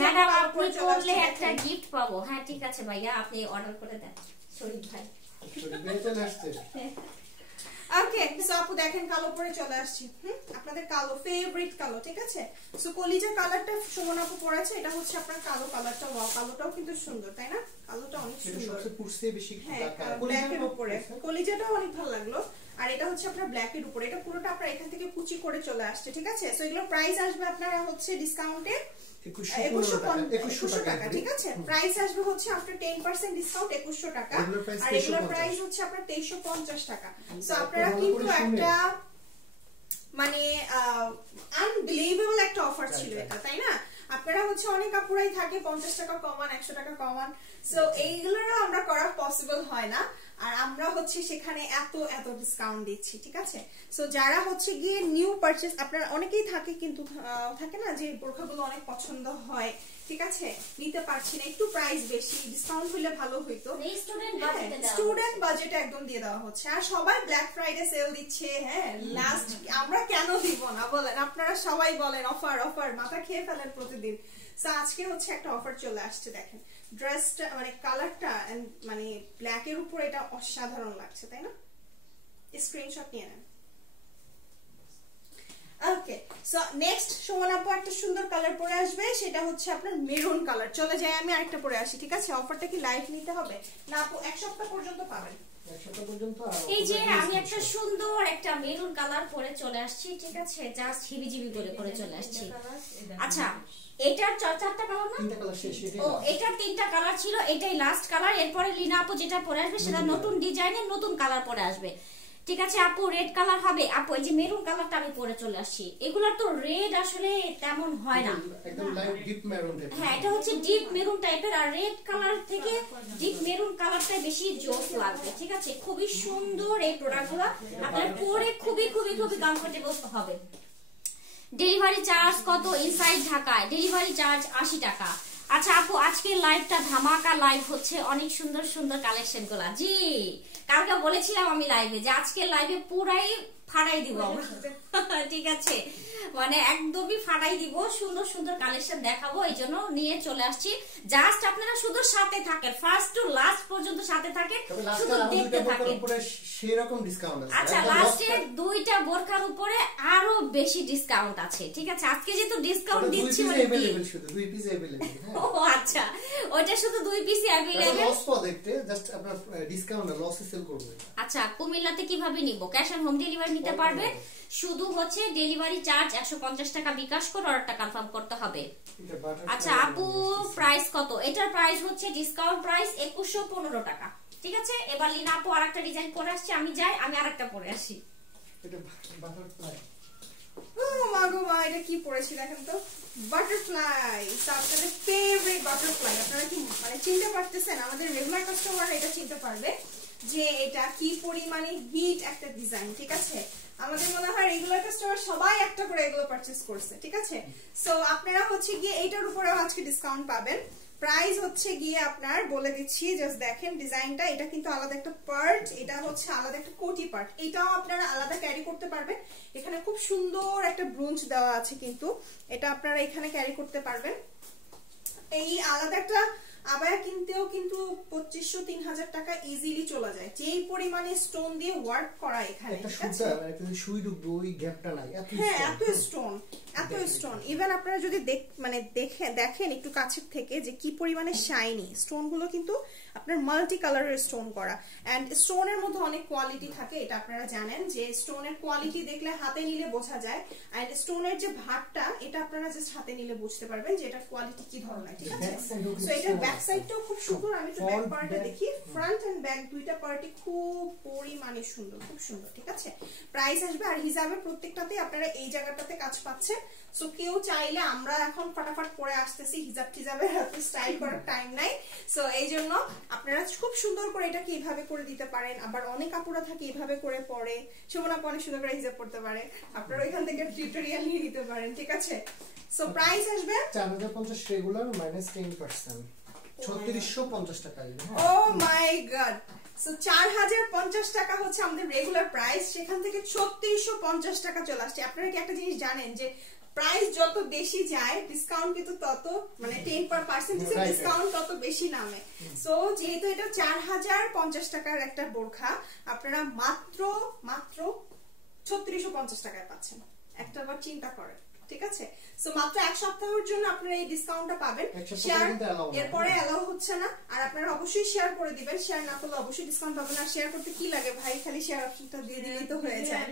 ম্যাডাম আপনি করলে একটা গিফট পাবো। হ্যাঁ ঠিক আছে ভাইয়া, আপনি অর্ডার করে দেন। শরীফ ভাই চলে আসছে। ওকে সো আপু দেখেন কালো পরে চলে আসছি, আপনাদের কালো ফেভারিট কালো, ঠিক আছে? সো কলিজা কালারটা সুমন আপু পরেছে, এটা হচ্ছে আপনার কালো কালারটা। ওয়াও কালোটাও কিন্তু সুন্দর, তাই না? কালোটা অনেক সুন্দর, এটা সবচেয়ে পুরসে বেশি ব্ল্যাকের উপরে, কলিজাটাও অনেক ভালো লাগলো। আর এটা হচ্ছে আপনার ব্ল্যাকের উপরে, এটা পুরোটা আপনার এখান থেকে কুচি করে চলে আসছে, ঠিক আছে? সো এগুলো প্রাইস আসবে আপনারা হচ্ছে ডিসকাউন্টে 2100 টাকা, ঠিক আছে? প্রাইস আসবে হচ্ছে আফটার 10% ডিসকাউন্ট 2100 টাকা, আর এগুলোর প্রাইস হচ্ছে আপনার 2350 টাকা। সো আপনারা কিন্তু একটা মানে আনবিলিভেবল একটা অফার ছিল এটা, তাই না? আপনারা হচ্ছে অনেক আপুরাই থাকে 50 টাকা কমান, 100 টাকা কমান, সো এইগুলোরও আমরা করা পসিবল হয় না, আর আমরা হচ্ছে সেখানে এত এত ডিসকাউন্ট দিচ্ছি, ঠিক আছে? সো যারা হচ্ছে গিয়ে নিউ পারচেজ, আপনারা অনেকেই থাকে কিন্তু থাকে না যে বোরখাগুলো অনেক পছন্দ হয়, ঠিক আছে? নিতে পারছি না, একটু প্রাইস বেশি, ডিসকাউন্ট হলে ভালো হইতো। স্টুডেন্ট বাজেটে একদম দিয়ে দেওয়া হচ্ছে, আর সবাই ব্ল্যাক ফ্রাইডে সেল দিচ্ছে। হ্যাঁ লাস্ট আমরা কেন দিব না বলেন? আপনারা সবাই বলেন অফার অফার, মাথা খেয়ে ফেলেন প্রতিদিন। সো আজকে হচ্ছে একটা অফার চলে আসছে, দেখেন ড্রেসটা মানে কালারটা মানে ব্ল্যাক এর উপর এটা অসাধারণ লাগছে, তাই না? স্ক্রিনশট নিয়ে নেন। ওকে সো নেক্সট সুমন আপু একটা সুন্দর কালার পরে আসবে, সেটা হচ্ছে আপনার মেরুন কালার। চলে যাই আমি আরেকটা পরে আসি, ঠিক আছে? অফারটা কি লাইভ নিতে হবে না আপু? এক সপ্তাহ পর্যন্ত পাবেন। এই যে আমি একটা সুন্দর একটা মেরুন কালার পরে চলে আসছি, ঠিক আছে? জাস্ট হিবিজিবি করে চলে আসছি। আচ্ছা এটার 4টা কালার না? 3টা কালার শেষ। ও এটার 3টা কালার ছিল, এটাই লাস্ট কালার। এরপরে লিনা আপু যেটা পরে আসবে সেটা নতুন ডিজাইনের নতুন কালার পরে আসবে, ঠিক আছে? আপু রেড কালার হবে। আপু এই যে মেরুন কালারটা আমি পরে চলে আসছি, এগুলার তো রেড আসলে তেমন হয় না, একদম লাইট ডিপ মেরুন টাইপের। হ্যাঁ এটা হচ্ছে ডিপ মেরুন টাইপের, আর রেড কালার থেকে ডিপ মেরুন কালারটাই বেশি জোস লাগবে, ঠিক আছে? খুবই সুন্দর এই প্রোডাক্টগুলো, আপনারা পরে খুবই খুবই খুবই কমফোর্টেবল হবে। ডেলিভারি চার্জ কত? ইনসাইড ঢাকায় ডেলিভারি চার্জ 80 টাকা। আচ্ছা আপু আজকে লাইভটা ধামাকা লাইভ হচ্ছে, অনেক সুন্দর সুন্দর কালেকশন গুলা। জি কালকে বলেছিলাম আমি লাইভে যে আজকে লাইভে পুরাই ফাটাই দিব ঠিক আছে, মানে একদমই ফাটাই দিব, সুন্দর সুন্দর কালেকশন দেখাবো, এই জন্য নিয়ে চলে আসছি। জাস্ট আপনারা শুধু সাথে থাকেন, ফার্স্ট টু লাস্ট পর্যন্ত সাথে থাকেন, শুধু দেখতে থাকেন। সেরকম ডিসকাউন্ট আছে। আচ্ছা, লাস্টে দুইটা বোরখার উপরে আরো বেশি ডিসকাউন্ট আছে, ঠিক আছে? আজকে যেহেতু ডিসকাউন্ট দিচ্ছি মানে শুধু 2 পিস अवेलेबल। ও আচ্ছা, ওটা শুধু 2 পিস अवेलेबल। লস প্রোডাক্টে জাস্ট আপনারা ডিসকাউন্ট লসে সেল করবেন। আচ্ছা, কুমিল্লাতে কিভাবে নিব? ক্যাশ অন হোম ডেলিভারি নিতে পারবেন, শুধু হচ্ছে ডেলিভারি চার্জ 150 টাকা বিকাশ করে অর্ডারটা কনফার্ম করতে হবে। আচ্ছা আপু, প্রাইস কত? এটার প্রাইস হচ্ছে ডিসকাউন্ট প্রাইস 2115 টাকা, ঠিক আছে? এবার লিনা আপু আরেকটা ডিজাইন পরে আসছে, আমি যাই, আমি আরেকটা পরে আসি। এটা বাটারফ্লাই। ও মা গো মা, এটা কি পড়েছি দেখেন তো, বাটারফ্লাই। আপনাদের ফেভারিট বাটারফ্লাই। আপনারা কি মানে চিনতে পারতেছেন? আমাদের রেগুলার কাস্টমার এটা চিনতে পারবে যে এটা কি পরিমাণে হিট একটা ডিজাইন, ঠিক আছে? আমাদের মনে হয় রেগুলার কাস্টমার সবাই একটা করে এগুলো পারচেজ করছে, ঠিক আছে? সো আপনারা হচ্ছে গিয়ে এইটার উপরেও আজকে ডিসকাউন্ট পাবেন। প্রাইস হচ্ছে গিয়ে আপনার বলে দিচ্ছি, জাস্ট দেখেন ডিজাইনটা, এটা কিন্তু আলাদা একটা পার্ট, এটা হচ্ছে আলাদা একটা কোটি পার্ট, এটাও আপনারা আলাদা ক্যারি করতে পারবেন। এখানে খুব সুন্দর একটা ব্রুঞ্চ দেওয়া আছে, কিন্তু এটা আপনারা এখানে ক্যারি করতে পারবেন। এই আলাদা একটা আবায়া কিনতেও কিন্তু 2500-3000 টাকা ইজিলি চলে যায়, যেই পরিমাণে স্টোন দিয়ে ওয়ার্ক করা এখানে। একটা সুতা একটা সুই ডুববে, ওই গ্যাপটা নাই, এত স্টোন, এত স্টোন। ইভেন আপনারা যদি দেখেন একটু কাছের থেকে যে কি পরিমাণে শাইনি স্টোন গুলো, কিন্তু আপনার মাল্টি কালারের স্টোন করা। এন্ড স্টোনের মধ্যে অনেক কোয়ালিটি থাকে, এটা আপনারা জানেন যে স্টোনের কোয়ালিটি দেখলে হাতে নিলে বোঝা যায়। এন্ড স্টোনের যে ভাগটা, এটা আপনারা জাস্ট হাতে নিলে বুঝতে পারবেন যে এটার কোয়ালিটি কি ধরনের, ঠিক আছে? সো এটার ব্যাক সাইডটাও খুব সুন্দর। আমি একটু ব্যাক পার্টটা দেখি, ফ্রন্ট এন্ড ব্যাক দুইটা পার্টই খুব পরিমাণে সুন্দর, খুব সুন্দর, ঠিক আছে? প্রাইস আসবে আর হিসাবে প্রত্যেকটাতে আপনারা এই জায়গাটাতে কাজ পাচ্ছেন। সো কেউ চাইলে, আমরা এখন ফটাফট পরে আসতেছি, হিজাব টিজাবের এত স্টাইল করার টাইম নাই, সো এই জন্য আপনারা খুব সুন্দর করে এটাকে এইভাবে করে দিতে পারেন। আবার অনেক আপুরা থাকে এইভাবে করে পরে, সুমন আপু অনেক সুন্দর করে হিজাব পড়তে পারে, আপনারা ওইখান থেকে টিউটোরিয়াল নিয়ে নিতে পারেন, ঠিক আছে? সো প্রাইস আসবে 4050 রেগুলার -10%, 3650 টাকা। ও মাই গড, সো 4050 টাকা হচ্ছে আমাদের রেগুলার প্রাইস, সেখান থেকে 3650 টাকা চলে আসছে। আপনারা কি একটা জিনিস জানেন যে প্রাইস যত বেশি যায় ডিসকাউন্ট কিন্তু তত, মানে 10% ডিসকাউন্ট তত বেশি নামে। সো যেহেতু এটা 4050 টাকার একটা বোরখা, আপনারা মাত্র 3650 টাকায় পাচ্ছেন। একটা বার চিন্তা করেন, ঠিক আছে? সো মাত্র এক সপ্তাহের জন্য আপনারা এই ডিসকাউন্টটা পাবেন। এরপরে অ্যালাউ হচ্ছে না। আর আপনারা অবশ্যই শেয়ার করে দিবেন, শেয়ার না করলে অবশ্যই ডিসকাউন্ট পাবেন। আর শেয়ার করতে কি লাগে ভাই, খালি শেয়ার অপশনটা দিয়ে দিলেই তো হয়ে যায়,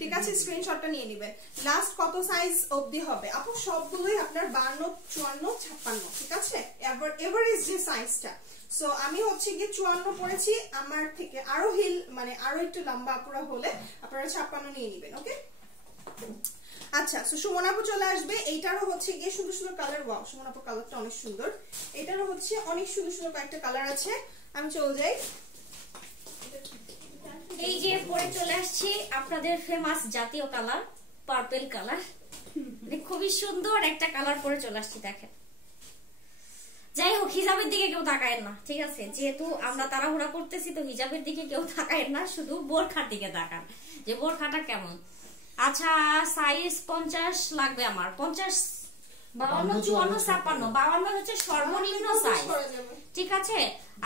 ঠিক আছে? স্ক্রিনশটটা নিয়ে নেবেন। লাস্ট কত সাইজ অবধি হবে আপু? সবগুলোই আপনার 52, 54, 56, ঠিক আছে? এভারেজ যে সাইজটা। সো আমি হচ্ছে গিয়ে 54 পড়েছি, আমার থেকে আরো হিল মানে আরো একটু লম্বা আপুরা হলে আপনারা 56 নিয়ে নেবেন, ওকে? আচ্ছা, সো সুমন আপু চলে আসবে। এইটারও হচ্ছে গিয়ে সুন্দর সুন্দর কালার। ওয়াও, সুমন আপুর কালারটা অনেক সুন্দর। এটারও হচ্ছে অনেক সুন্দর সুন্দর কয়েকটা কালার আছে। আমি চলে যাই, এই যে পরে চলে আসছি আপনাদের ফেমাস জাতীয় কালার, পার্পল কালার। খুবই সুন্দর একটা কালার পরে চলে আসছি, দেখেন। যাই হোক, হিজাবের দিকে কেউ তাকায় না, ঠিক আছে? যেহেতু আমরা তাড়াহুড়া করতেছি, তো হিজাবের দিকে কেউ তাকায় না, শুধু বোরখার দিকে তাকান যে বোরখাটা কেমন। আচ্ছা, সাইজ 50 লাগবে আমার। 50, 52, 54, 56। 52 হচ্ছে সর্বনিম্ন সাইজ, ঠিক আছে?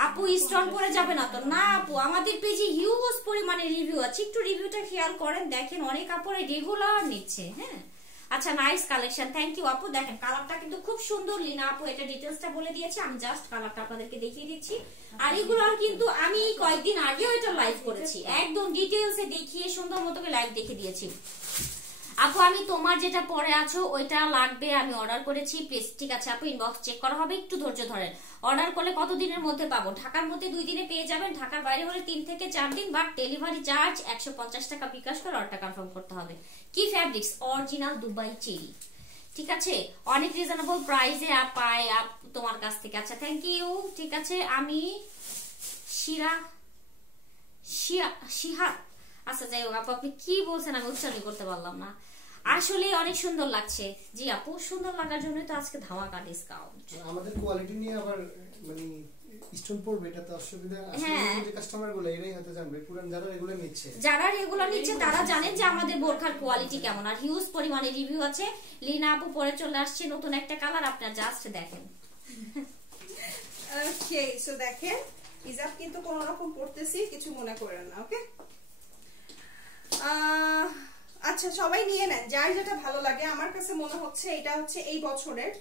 আপু স্টল পরে যাবে না তো? না আপু, আমাদের পেজে হিউজ পরিমাণে রিভিউ আছে, একটু রিভিউটা খেয়াল করেন, দেখেন অনেক আপুরা রেগুলার নিচ্ছে। হ্যাঁ, আচ্ছা, নাইস কালেকশন, থ্যাংক ইউ আপু। দেখেন কালারটা কিন্তু খুব সুন্দর। লিনা আপু এটা ডিটেইলসটা বলে দিয়েছে, আমি জাস্ট কালারটা আপনাদেরকে দেখিয়ে দিচ্ছি। আর এগুলো কিন্তু আমি কয়েকদিন আগেও এটা লাইভ করেছি, একদম ডিটেইলসে দেখিয়ে সুন্দর মতো করে লাইভ দেখে দিয়েছি। আপু আমি তোমার যেটা পরে আছো ওইটা লাগবে, আমি অর্ডার করেছি প্লিজ। ঠিক আছে আপু, ইনবক্স চেক করা হবে, একটু ধৈর্য ধরেন। অর্ডার করলে কত দিনের মধ্যে পাবো? ঢাকার মধ্যে 2 দিনে পেয়ে যাবেন, ঢাকার বাইরে হলে 3 থেকে 4 দিন, বাট ডেলিভারি চার্জ 150 টাকা বিকাশ করে অর্ডারটা কনফার্ম করতে হবে। কি ফ্যাব্রিক্স? অরিজিনাল দুবাই চেরি, ঠিক আছে? অনেক রিজনেবল প্রাইসে পাই তোমার কাছ থেকে। আচ্ছা, থ্যাংক ইউ। ঠিক আছে, আমি শিহা আচ্ছা যাই হোক আপু, আপনি কি বলছেন আমি উচ্চারণ করতে পারলাম না। আসলে অনেক সুন্দর লাগছে। জি আপু, সুন্দর লাগার জন্য তো আজকে ধামাকা ডিসকাউন্ট। আমাদের কোয়ালিটি নিয়ে আবার মানে স্টোন পড়বে, এটা তো অসুবিধা। আসলে যে কাস্টমারগুলো এরাই হয়তো জানবে, পুরান যারা রেগুলার নিচ্ছে তারা জানেন যে আমাদের বোরখার কোয়ালিটি কেমন, আর হিউজ পরিমাণে রিভিউ আছে। লিনা আপু পরে চলে আসছে নতুন একটা কালার, আপনারা জাস্ট দেখেন। ওকে, সো দেখেন হিজাব কিন্তু কোন রকম পড়তেছি, কিছু মনে করেন না। ওকে, আচ্ছা সবাই নিয়ে নেন যার যেটা ভালো লাগে। আমার কাছে মনে হচ্ছে এটা হচ্ছে এই বছরের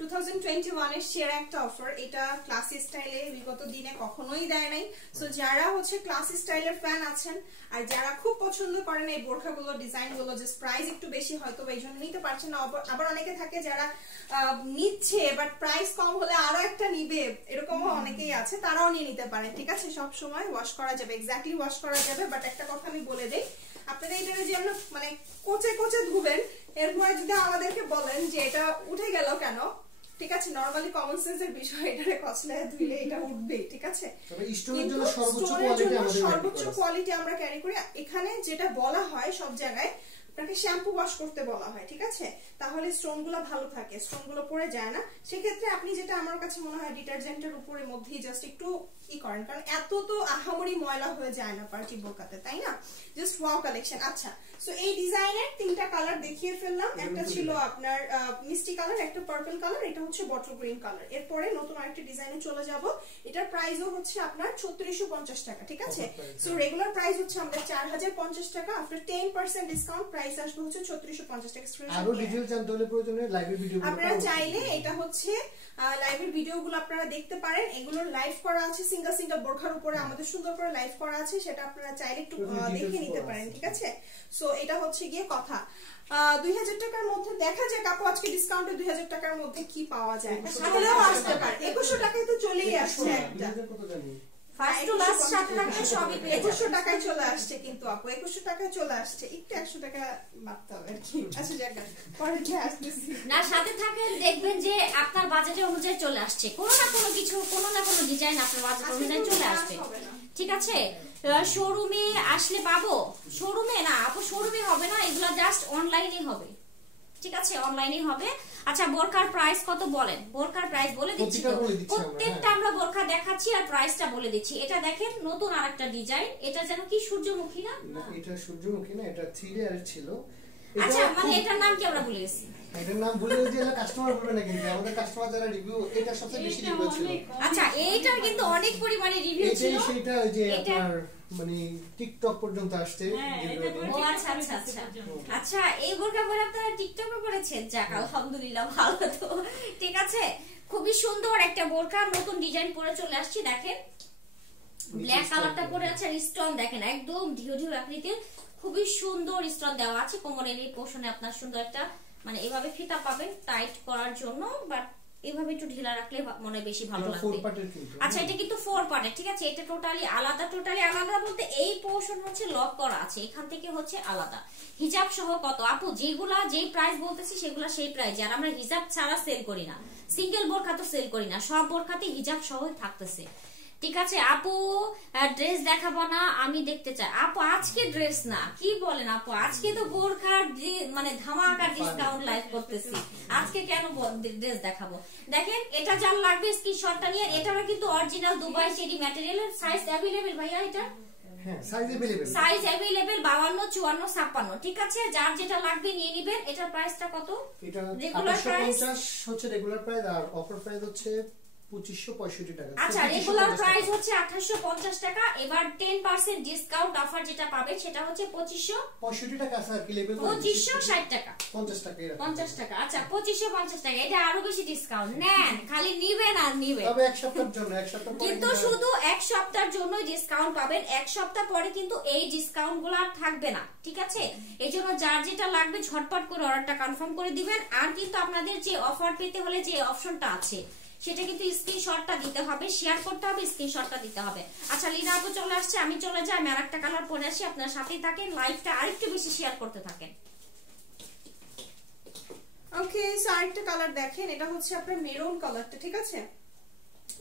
2021 এর সেরা একটা অফার। এটা ক্লাসি স্টাইলে বিগত দিনে কখনোই দেয় নাই। সো যারা হচ্ছে ক্লাসি স্টাইলের ফ্যান আছেন আর যারা খুব পছন্দ করেন এই বোরখাগুলো, ডিজাইনগুলো, জাস্ট প্রাইস একটু বেশি হয়তো এই জন্য নিতে পারছেন না। আবার অনেকে থাকে যারা নিচ্ছে বাট প্রাইস কম হলে আরো একটা নিবে, এরকমও অনেকেই আছে, তারাও নিয়ে নিতে পারেন। ঠিক আছে, সব সময় ওয়াশ করা যাবে, এক্স্যাক্টলি ওয়াশ করা যাবে। বাট একটা কথা আমি বলে দেই, আপনারা এটা যে আমরা মানে কোচে কোচে ধুবেন, এরপরে যদি আমাদেরকে বলেন যে এটা উঠে গেল কেন, ঠিক আছে, নরমালি কমন সেন্সের বিষয়, এটারে কচলে ধুইলে এটা উঠবে। ঠিক আছে, তবে স্টোনের জন্য সর্বোচ্চ কোয়ালিটি আমরা ক্যারি করি। এখানে যেটা বলা হয় সব জায়গায় আপনাকে শ্যাম্পু ওয়াশ করতে বলা হয়, ঠিক আছে, তাহলে স্টোনগুলো ভালো থাকে, স্টোনগুলো পড়ে যায় না। সেক্ষেত্রে আপনি যেটা আমার কাছে মনে হয় ডিটারজেন্টের উপরে মধ্যেই জাস্ট একটু করেন, কারণ এত তো আহামরি ময়লা হয়ে যায় না পার্টি বোরকাতে, তাই না? Just wow collection. আচ্ছা, সো এই ডিজাইনের তিনটা কালার দেখিয়ে ফেললাম। একটা ছিল আপনার মিষ্টি কালার, একটা পার্পল কালার, এটা হচ্ছে বটল গ্রিন কালার। এরপরে নতুন আরেকটা ডিজাইনে চলে যাব। এটার প্রাইসও হচ্ছে আপনার 3650 টাকা। ঠিক আছে, সো রেগুলার প্রাইস হচ্ছে আমাদের 4050 টাকা। আফটার 10% ডিসকাউন্ট প্রাইস আসবে হচ্ছে 3650 টাকা। আরো ডিটেইলস জানতে হলে প্রয়োজনে লাইভের ভিডিওগুলো আপনারা চাইলে এটা হচ্ছে লাইভের ভিডিওগুলো আপনারা দেখতে পারেন। এগুলোর লাইভ করা আছে সিঙ্গেল সিঙ্গেল বোরখার উপরে, আমাদের সুন্দর করে লাইভ করা আছে, সেটা আপনারা চাইলে একটু দেখে নিতে পারেন। ঠিক আছে, সো এটা হচ্ছে গিয়ে কথা। 2000 টাকার মধ্যে দেখা যায় কাপড় আজকে ডিসকাউন্টে 2000 টাকার মধ্যে কি পাওয়া যায়, তাহলেও আসতে পারে। 2100 টাকায় তো চলেই আসছে একটা, ফার্স্ট টু লাস্ট 7 টাকা সবই পেয়ে যাবেন। 2100 টাকায় চলে আসছে, কিন্তু আপু 2100 টাকায় চলে আসছে, একটু 100 টাকা বাড়তে হবে আর কি। আচ্ছা জায়গা পরে যে আসতেছি না, সাথে থাকেন, দেখবেন যে আপনার বাজেটের অনুযায়ী চলে আসছে, কোনো না কোনো কিছু, কোনো না কোনো ডিজাইন আপনার বাজেট অনুযায়ী চলে আসবে। ঠিক আছে, শোরুমে আসলে পাবো, শোরুমে না আপু, শোরুমে হবে না, এগুলো জাস্ট অনলাইনে হবে। ঠিক আছে, অনলাইনে হবে। আচ্ছা, বোরকার প্রাইস কত বলেন? বোরকার প্রাইস বলে দিচ্ছি তো, প্রত্যেকটা আমরা বোরকা দেখাচ্ছি আর প্রাইসটা বলে দিচ্ছি। এটা দেখেন নতুন আরেকটা ডিজাইন, এটা যেন কি সূর্যমুখী না? না, এটা সূর্যমুখী না, এটা 3 লেয়ার ছিল। আচ্ছা, মানে এটার নাম কি আমরা ভুলে গেছি? এটার নাম ভুলে গেছি, এটা কাস্টমার বলবে না, কিন্তু আমাদের কাস্টমার যারা রিভিউ, এটা সবচেয়ে বেশি রিভিউ ছিল। আচ্ছা, এইটার কিন্তু অনেক পরিমাণে রিভিউ ছিল। সেটা ওই যে আপনার মানে টিকটক পর্যন্ত আসছে। ও আচ্ছা আচ্ছা আচ্ছা আচ্ছা, এই বোরকা পরে আপনারা টিকটকে করেছেন, যাক আলহামদুলিল্লাহ, ভালো তো। ঠিক আছে, খুবই সুন্দর একটা বোরকা, নতুন ডিজাইন পরে চলে আসছি। দেখেন ব্ল্যাক কালারটা পরে আছে, আর স্টোন দেখেন একদম ঢিউ ঢিউ আকৃতির, খুবই সুন্দর স্টোন দেওয়া আছে। কোমরের এই পোর্শনে আপনার সুন্দর একটা মানে এভাবে ফিতা পাবেন টাইট করার জন্য, বাট এভাবে একটু ঢিলা রাখলে মনে বেশি ভালো লাগবে। আচ্ছা, এটা কিন্তু 4 পার্টের। ঠিক আছে, এটা টোটালি আলাদা। টোটালি আলাদা বলতে এই পোর্শন হচ্ছে লক করা আছে, এখান থেকে হচ্ছে আলাদা। হিজাব সহ কত আপু? যেগুলা যেই প্রাইস বলতেছি সেগুলা সেই প্রাইস, আর আমরা হিজাব ছাড়া সেল করি না, সিঙ্গেল বোরখা তো সেল করি না, সব বোরখাতে হিজাব সহ থাকতেছে। ঠিক আছে আপু, ড্রেস দেখাবো না, আমি দেখতে চাই। আপু আজকে ড্রেস না, কি বলেন আপু, আজকে তো বোরখার মানে ধামাকা ডিসকাউন্ট লাইভ করতেছি, আজকে কেন ড্রেস দেখাবো? দেখেন, এটা যার লাগবে স্ক্রিনশটটা নিয়ে। এটারও কিন্তু অরিজিনাল দুবাই চেরি ম্যাটেরিয়ালের, সাইজ अवेलेबल ভাইয়া, এটা হ্যাঁ সাইজ अवेलेबल, সাইজ अवेलेबल 52, 54, 56। ঠিক আছে, যার যেটা লাগবে নিয়ে নেবেন। এটার প্রাইসটা কত? এটা রেগুলার প্রাইস হচ্ছে রেগুলার প্রাইস, আর অফার প্রাইস হচ্ছে 2565 টাকা। আচ্ছা, রেগুলার প্রাইস হচ্ছে 2850 টাকা। এবার 10% ডিসকাউন্ট অফার যেটা পাবেন সেটা হচ্ছে 2565 টাকা স্যার, কি লেভেল 2560 টাকা, 50 টাকা, 50 টাকা। আচ্ছা, 2550 টাকা, এটা আরো বেশি ডিসকাউন্ট নেন, খালি নিবেন আর নিবেন। তবে এক সপ্তাহের জন্য, এক সপ্তাহ পরে কিন্তু শুধু এক সপ্তাহের জন্য ডিসকাউন্ট পাবেন, এক সপ্তাহ পরে কিন্তু এই ডিসকাউন্টগুলো আর থাকবে না। ঠিক আছে, এইজন্য যার যেটা লাগবে ঝটপট করে অর্ডারটা কনফার্ম করে দিবেন। আর কিন্তু আপনাদের যে অফার পেতে হলে যে অপশনটা আছে সেটা কিন্তু স্ক্রিনশটটা দিতে হবে, শেয়ার করতে হবে, স্ক্রিনশটটা দিতে হবে। আচ্ছা, লিনা আপু চলে আসছে, আমি চলে যাই, আমি আরেকটা কালার পরে আসি, আপনার সাথেই থাকেন, লাইভটা আরেকটু বেশি শেয়ার করতে থাকেন। ওকে, সো আরেকটা কালার দেখেন, এটা হচ্ছে আপনার মেরুন কালারটা। ঠিক আছে,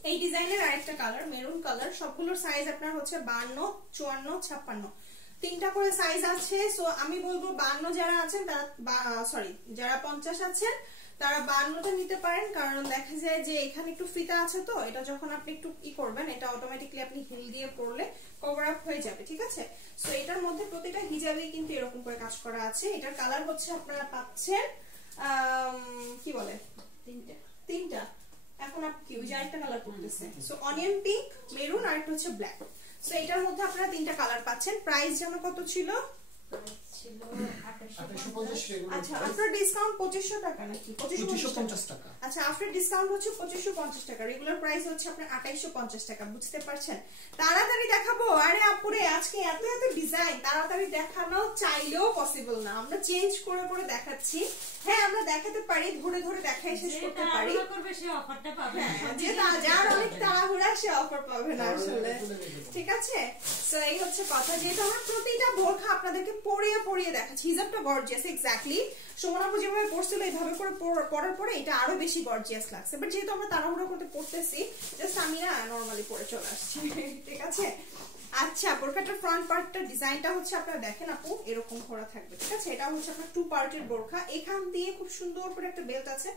এই ডিজাইনের আরেকটা কালার মেরুন কালার। সবগুলোর সাইজ আপনার হচ্ছে 52, 54, 56, তিনটা করে সাইজ আছে। সো আমি বলবো 52 যারা আছেন তারা, সরি যারা 50 আছেন তারা 52টা নিতে পারেন, কারণ দেখা যায় যে এখানে একটু ফিতা আছে, তো এটা যখন আপনি একটু করবেন এটা অটোমেটিক্যালি আপনি হিল দিয়ে পরলে কভার আপ হয়ে যাবে, ঠিক আছে। সো এটার মধ্যে প্রতিটা হিজাবেই কিন্তু এরকম করে কাজ করা আছে। এটার কালার হচ্ছে আপনারা পাচ্ছেন কি বলে তিনটা। এখন আপনি কি ওই যে আরেকটা কালার পড়তেছে, সো অনিয়ন পিঙ্ক, মেরুন আর একটা হচ্ছে ব্ল্যাক। সো এটার মধ্যে আপনারা 3টা কালার পাচ্ছেন। প্রাইস যেন কত ছিল? আচ্ছা আফটার ডিসকাউন্ট 2500 টাকা নাকি 2550 টাকা? আচ্ছা আফটার ডিসকাউন্ট হচ্ছে 2550 টাকা, রেগুলার প্রাইস হচ্ছে আপনার 2850 টাকা। বুঝতে পারছেন? তাড়াতাড়ি দেখাবো। আরে আপুরে আজকে এত এত ডিজাইন তাড়াতাড়ি দেখানো চাইলেও পসিবল না, আমরা চেঞ্জ করে করে দেখাচ্ছি। হ্যাঁ আমরা দেখাতে পারি, ধরে ধরে দেখাই শেষ করতে পারি, যার অনেক তাড়াহুড়া সে অফার পাবে না আসলে, ঠিক আছে। সো এই হচ্ছে কথা, যেহেতু আমরা প্রতিটা বোরখা আপনাদেরকে পরিয়ে পরিয়ে দেখাচ্ছি। হিজাবটা গর্জিয়াস, এক্স্যাক্টলি সুমন আপু যেভাবে পড়ছিল এইভাবে করে পরার পরে এটা আরো বেশি গর্জিয়াস লাগছে, বাট যেহেতু আমরা তাড়াহুড়া করতে পড়তেছি জাস্ট আমি না নরমালি পরে চলে আসছি, ঠিক আছে। আচ্ছা বোরখাটার ফ্রন্ট পার্টটা ডিজাইনটা হচ্ছে আপনারা দেখেন আপু এরকম করা থাকবে, ঠিক আছে। এটা হচ্ছে আপনার 2 পার্টের বোরখা, এখান দিয়ে খুব সুন্দর করে একটা বেল্ট আছে।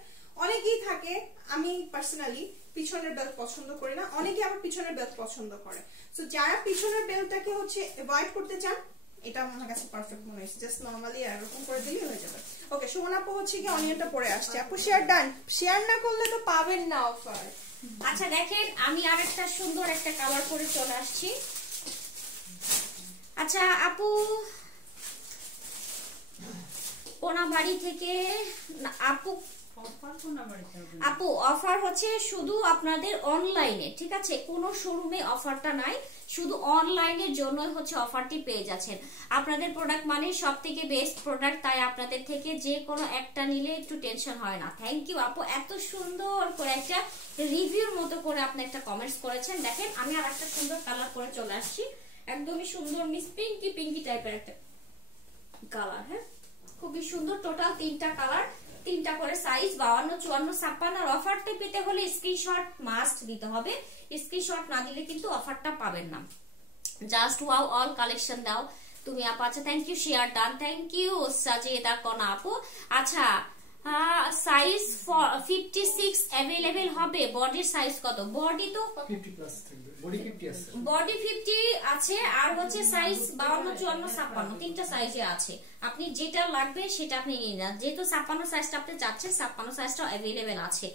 অনেকেই থাকে, আমি পার্সোনালি পিছনের বেল্ট পছন্দ করি না, অনেকে আবার পিছনের বেল্ট পছন্দ করে। সো যারা পিছনের বেল্টটাকে হচ্ছে অ্যাভয়েড করতে চান, এটা আমার কাছে পারফেক্ট মনে হয়েছে, জাস্ট নরমালি এরকম করে দিলেই হয়ে যাবে। ওকে সুমন আপু হচ্ছে কি অনিয়নটা পরে আসছে। আপু শেয়ার ডান, শেয়ার না করলে তো পাবেন না অফার। আচ্ছা দেখেন আমি আরেকটা সুন্দর একটা কালার পরে চলে আসছি। আচ্ছা আপু কোনাবাড়ি থেকে, আপু অফার হচ্ছে শুধু আপনাদের অনলাইনে, ঠিক আছে, কোনো শোরুমে অফারটা নাই, শুধু অনলাইনের জন্যই হচ্ছে অফারটি পেয়ে যাচ্ছেন। আপনাদের প্রোডাক্ট মানে সব থেকে বেস্ট প্রোডাক্ট, তাই আপনাদের থেকে যে কোনো একটা নিলে একটু টেনশন হয় না। থ্যাংক ইউ আপু, এত সুন্দর করে একটা রিভিউর মতো করে আপনি একটা কমেন্টস করেছেন। দেখেন আমি আর একটা সুন্দর কালার করে চলে আসছি, একদমই সুন্দর মিস পিঙ্কি পিঙ্কি টাইপের একটা কালার। হ্যাঁ খুবই সুন্দর, টোটাল 3টা কালার, 3টা করে সাইজ, 52, 54, 56। আর অফারটা পেতে হলে স্ক্রিনশট মাস্ট দিতে হবে, স্ক্রিনশট না দিলে কিন্তু অফারটা পাবেন না। জাস্ট ওয়াও অল কালেকশন দাও তুমি আপু। আচ্ছা thank you, share done, thank you Sajida কোনা আপু। আচ্ছা সাইজ 56 अवेलेबल হবে। বডির সাইজ কত? বডি তো 50 প্লাস থাকবে, বডি 50 আছে, বডি 50 আছে, আর হচ্ছে সাইজ 52, 54, 56 তিনটা সাইজে আছে। আপনি যেটা লাগবে সেটা আপনি নিয়ে নেন, যেহেতু 56 সাইজটা আপনি চাচ্ছেন 56 সাইজটা अवेलेबल আছে।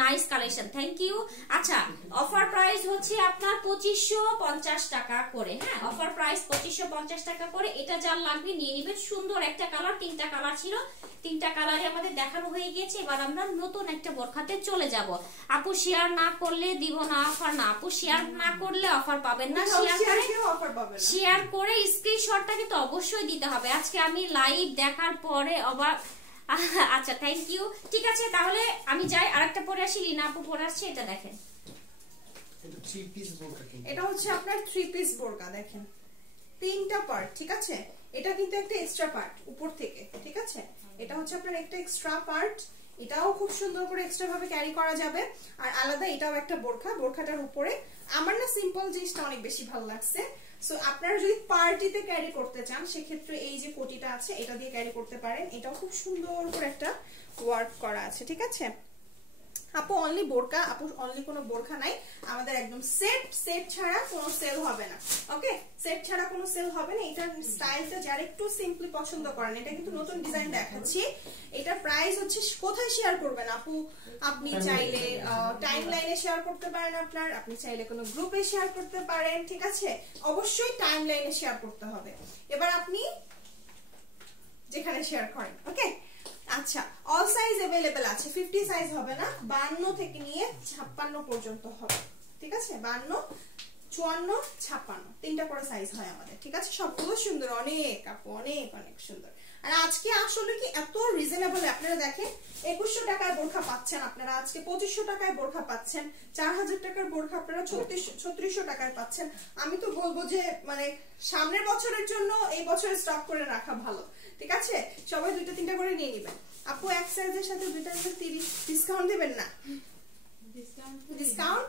Nice collection, thank you. আচ্ছা অফার প্রাইস হচ্ছে আপনার 2550 টাকা করে। হ্যাঁ অফার প্রাইস 2550 টাকা করে। এটা যার লাগবে নিয়ে নেবেন। সুন্দর একটা কালার, 3টা কালার ছিল, 3টা কালারে আমাদের দেখানো হয়ে গিয়েছে। এবার আমরা নতুন একটা বোরখাতে চলে যাব। আপু শেয়ার না করলে দিব না অফার। না আপু শেয়ার না করলে অফার পাবেন না, শেয়ার করে স্ক্রিনশটটা কিন্তু অবশ্যই দিতে হবে। আজকে আমি লাইভ দেখার পরে আবার আচ্ছা থ্যাংক ইউ, ঠিক আছে তাহলে আমি যাই, আরেকটা পরে আসি। লিনা আপু পরে আসছে, এটা দেখেন, এটা 3 পিস বোরকা, কিন্তু এটা হচ্ছে আপনার 3 পিস বোরকা। দেখেন 3টা পার্ট, ঠিক আছে। এটা কিন্তু একটা এক্সট্রা পার্ট উপর থেকে, ঠিক আছে। এটা হচ্ছে আপনার একটা এক্সট্রা পার্ট, এটাও খুব সুন্দর করে এক্সট্রা ভাবে ক্যারি করা যাবে। আর আলাদা এটাও একটা বোরখা, বোরখাটার উপরে আমার না সিম্পল জিনিসটা অনেক বেশি ভালো লাগছে। সো আপনারা যদি পার্টিতে ক্যারি করতে চান সেক্ষেত্রে এই যে কোটিটা আছে এটা দিয়ে ক্যারি করতে পারেন। এটাও খুব সুন্দর করে একটা ওয়ার্ক করা আছে, ঠিক আছে। আপু অনলি বোরকা, আপু অনলি কোনো বোরখা নাই আমাদের, একদম সেট ছাড়া কোনো সেল হবে না। ওকে সেট ছাড়া কোনো সেল হবে না। এটার স্টাইলটা যারা একটু সিম্পলি পছন্দ করেন, এটা কিন্তু নতুন ডিজাইন দেখাচ্ছি। এটার প্রাইস হচ্ছে কোথায় শেয়ার করবেন আপু? আপনি চাইলে টাইম লাইনে শেয়ার করতে পারেন, আপনি চাইলে কোনো গ্রুপে শেয়ার করতে পারেন, ঠিক আছে। অবশ্যই টাইম লাইনে শেয়ার করতে হবে। এবার আপনি যেখানে শেয়ার করেন, ওকে। আচ্ছা অল সাইজ अवेलेबल আছে, 50 সাইজ হবে না, 52 থেকে নিয়ে 56 পর্যন্ত হবে, ঠিক আছে। 52, 54, 56 3টা করে সাইজ হয় আমাদের, ঠিক আছে। সবগুলো সুন্দর, অনেক আপু অনেক অনেক সুন্দর। আর আজকে আসলে কি এত রিজনেবল, আপনারা দেখেন 2100 টাকায় বোরখা পাচ্ছেন, আপনারা আজকে 2500 টাকায় বোরখা পাচ্ছেন, 4000 টাকার বোরখা আপনারা 3600 টাকায় পাচ্ছেন। আমি তো বলবো যে মানে সামনের বছরের জন্য এই বছরে স্টক করে রাখা ভালো, ঠিক আছে। সবাই 2টা 3টা করে নিয়ে নেবেন। আপু এক সাইজের সাথে 2টা 30 ডিসকাউন্ট দিবেন না? ডিসকাউন্ট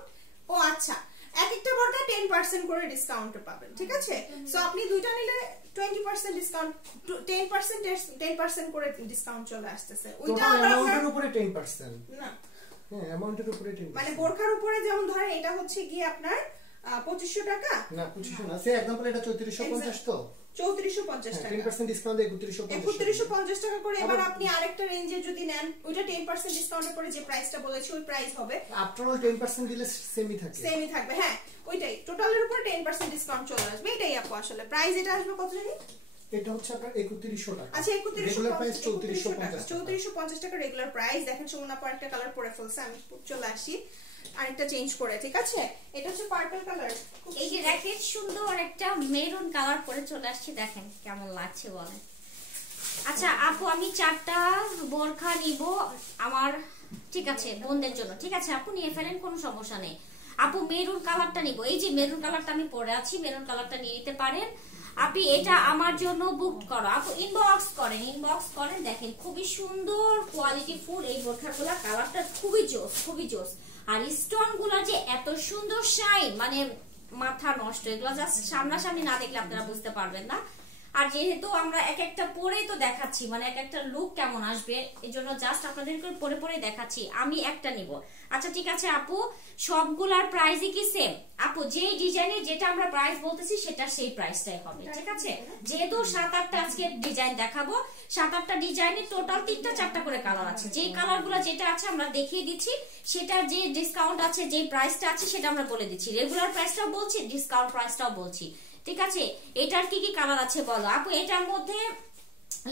ও আচ্ছা, এক একটা বোরকা 10% করে ডিসকাউন্ট পাবেন, ঠিক আছে। সো আপনি 2টা নিলে 20% ডিসকাউন্ট, 10% করে ডিসকাউন্ট চলে আসতেছে। ওইটা টোটাল আবার অ্যামাউন্টের উপরে 10%। না, হ্যাঁ, অ্যামাউন্টের উপরে 10%। মানে বোরখার উপরে যেমন ধরেন এটা হচ্ছে গিয়ে আপনার 2500 টাকা, না 2500 না, সে एग्जांपल এটা 3450 তো 3450 টাকা, 10% ডিসকাউন্ট 3150 টাকা করে। এবার আপনি আরেকটা রেঞ্জে যদি নেন, ওইটা 10% ডিসকাউন্টের পরে যে প্রাইসটা বলেছি ওই প্রাইস হবে। আফটার অল 10% দিলে সেমই থাকে, সেমই থাকবে। হ্যাঁ, ওইটাই টোটালের উপর 10% ডিসকাউন্ট চলে আসবে। এটাই আপু আসলে প্রাইস। এটা আসবে কত জানি? এটা হচ্ছে আপনার 3100 টাকা। আচ্ছা, 3150 রেগুলার প্রাইস টাকা, 3450 3450 টাকা রেগুলার প্রাইস। দেখেন সুমনা পর একটা কালার পরে ফেলছে, আমি চলে আসি আরেকটা চেঞ্জ করে। ঠিক আছে, এটা হচ্ছে পার্পল কালার। এই যে দেখেন সুন্দর একটা মেরুন কালার পরে চলে আসছে, দেখেন কেমন লাগছে বলেন। আচ্ছা আপু, আমি 4টা বোরখা নিব আমার, ঠিক আছে, বোনদের জন্য। ঠিক আছে আপু, নিয়ে ফেলেন, কোনো সমস্যা নেই। আপু মেরুন কালারটা নিব, এই যে মেরুন কালারটা আমি পরে আছি, মেরুন কালারটা নিয়ে নিতে পারেন। আপনি এটা আমার জন্য বুক করো আপু, ইনবক্স করেন। দেখেন খুবই সুন্দর কোয়ালিটি ফুল এই বোরখাগুলা, কালারটা খুবই জোস, খুবই জোস। আর স্টোন গুলা যে এত সুন্দর শাইন, মানে মাথা নষ্ট। এগুলো জাস্ট সামনাসামনি না দেখলে আপনারা বুঝতে পারবেন না। আর যেহেতু আমরা এক একটা পরেই তো দেখাচ্ছি, মানে এক একটা লুক কেমন আসবে, এই জন্য জাস্ট আপনাদেরকে পরে পরে দেখাচ্ছি। আমি একটা নিব। আচ্ছা ঠিক আছে আপু, সবগুলার প্রাইসই কি সেম? আপু যে ডিজাইনের যেটা আমরা প্রাইস বলতেছি সেটা সেই প্রাইসটাই হবে। ঠিক আছে, যেহেতু 7-8টা আজকে ডিজাইন দেখাবো, 7-8টা ডিজাইনের টোটাল 3-4টা করে কালার আছে। যে কালারগুলো যেটা আছে আমরা দেখিয়ে দিচ্ছি, সেটা যে ডিসকাউন্ট আছে, যে প্রাইসটা আছে সেটা আমরা বলে দিচ্ছি। রেগুলার প্রাইসটাও বলছি, ডিসকাউন্ট প্রাইসটাও বলছি। ঠিক আছে, এটার কি কি কালার আছে বলো আপু? এটার মধ্যে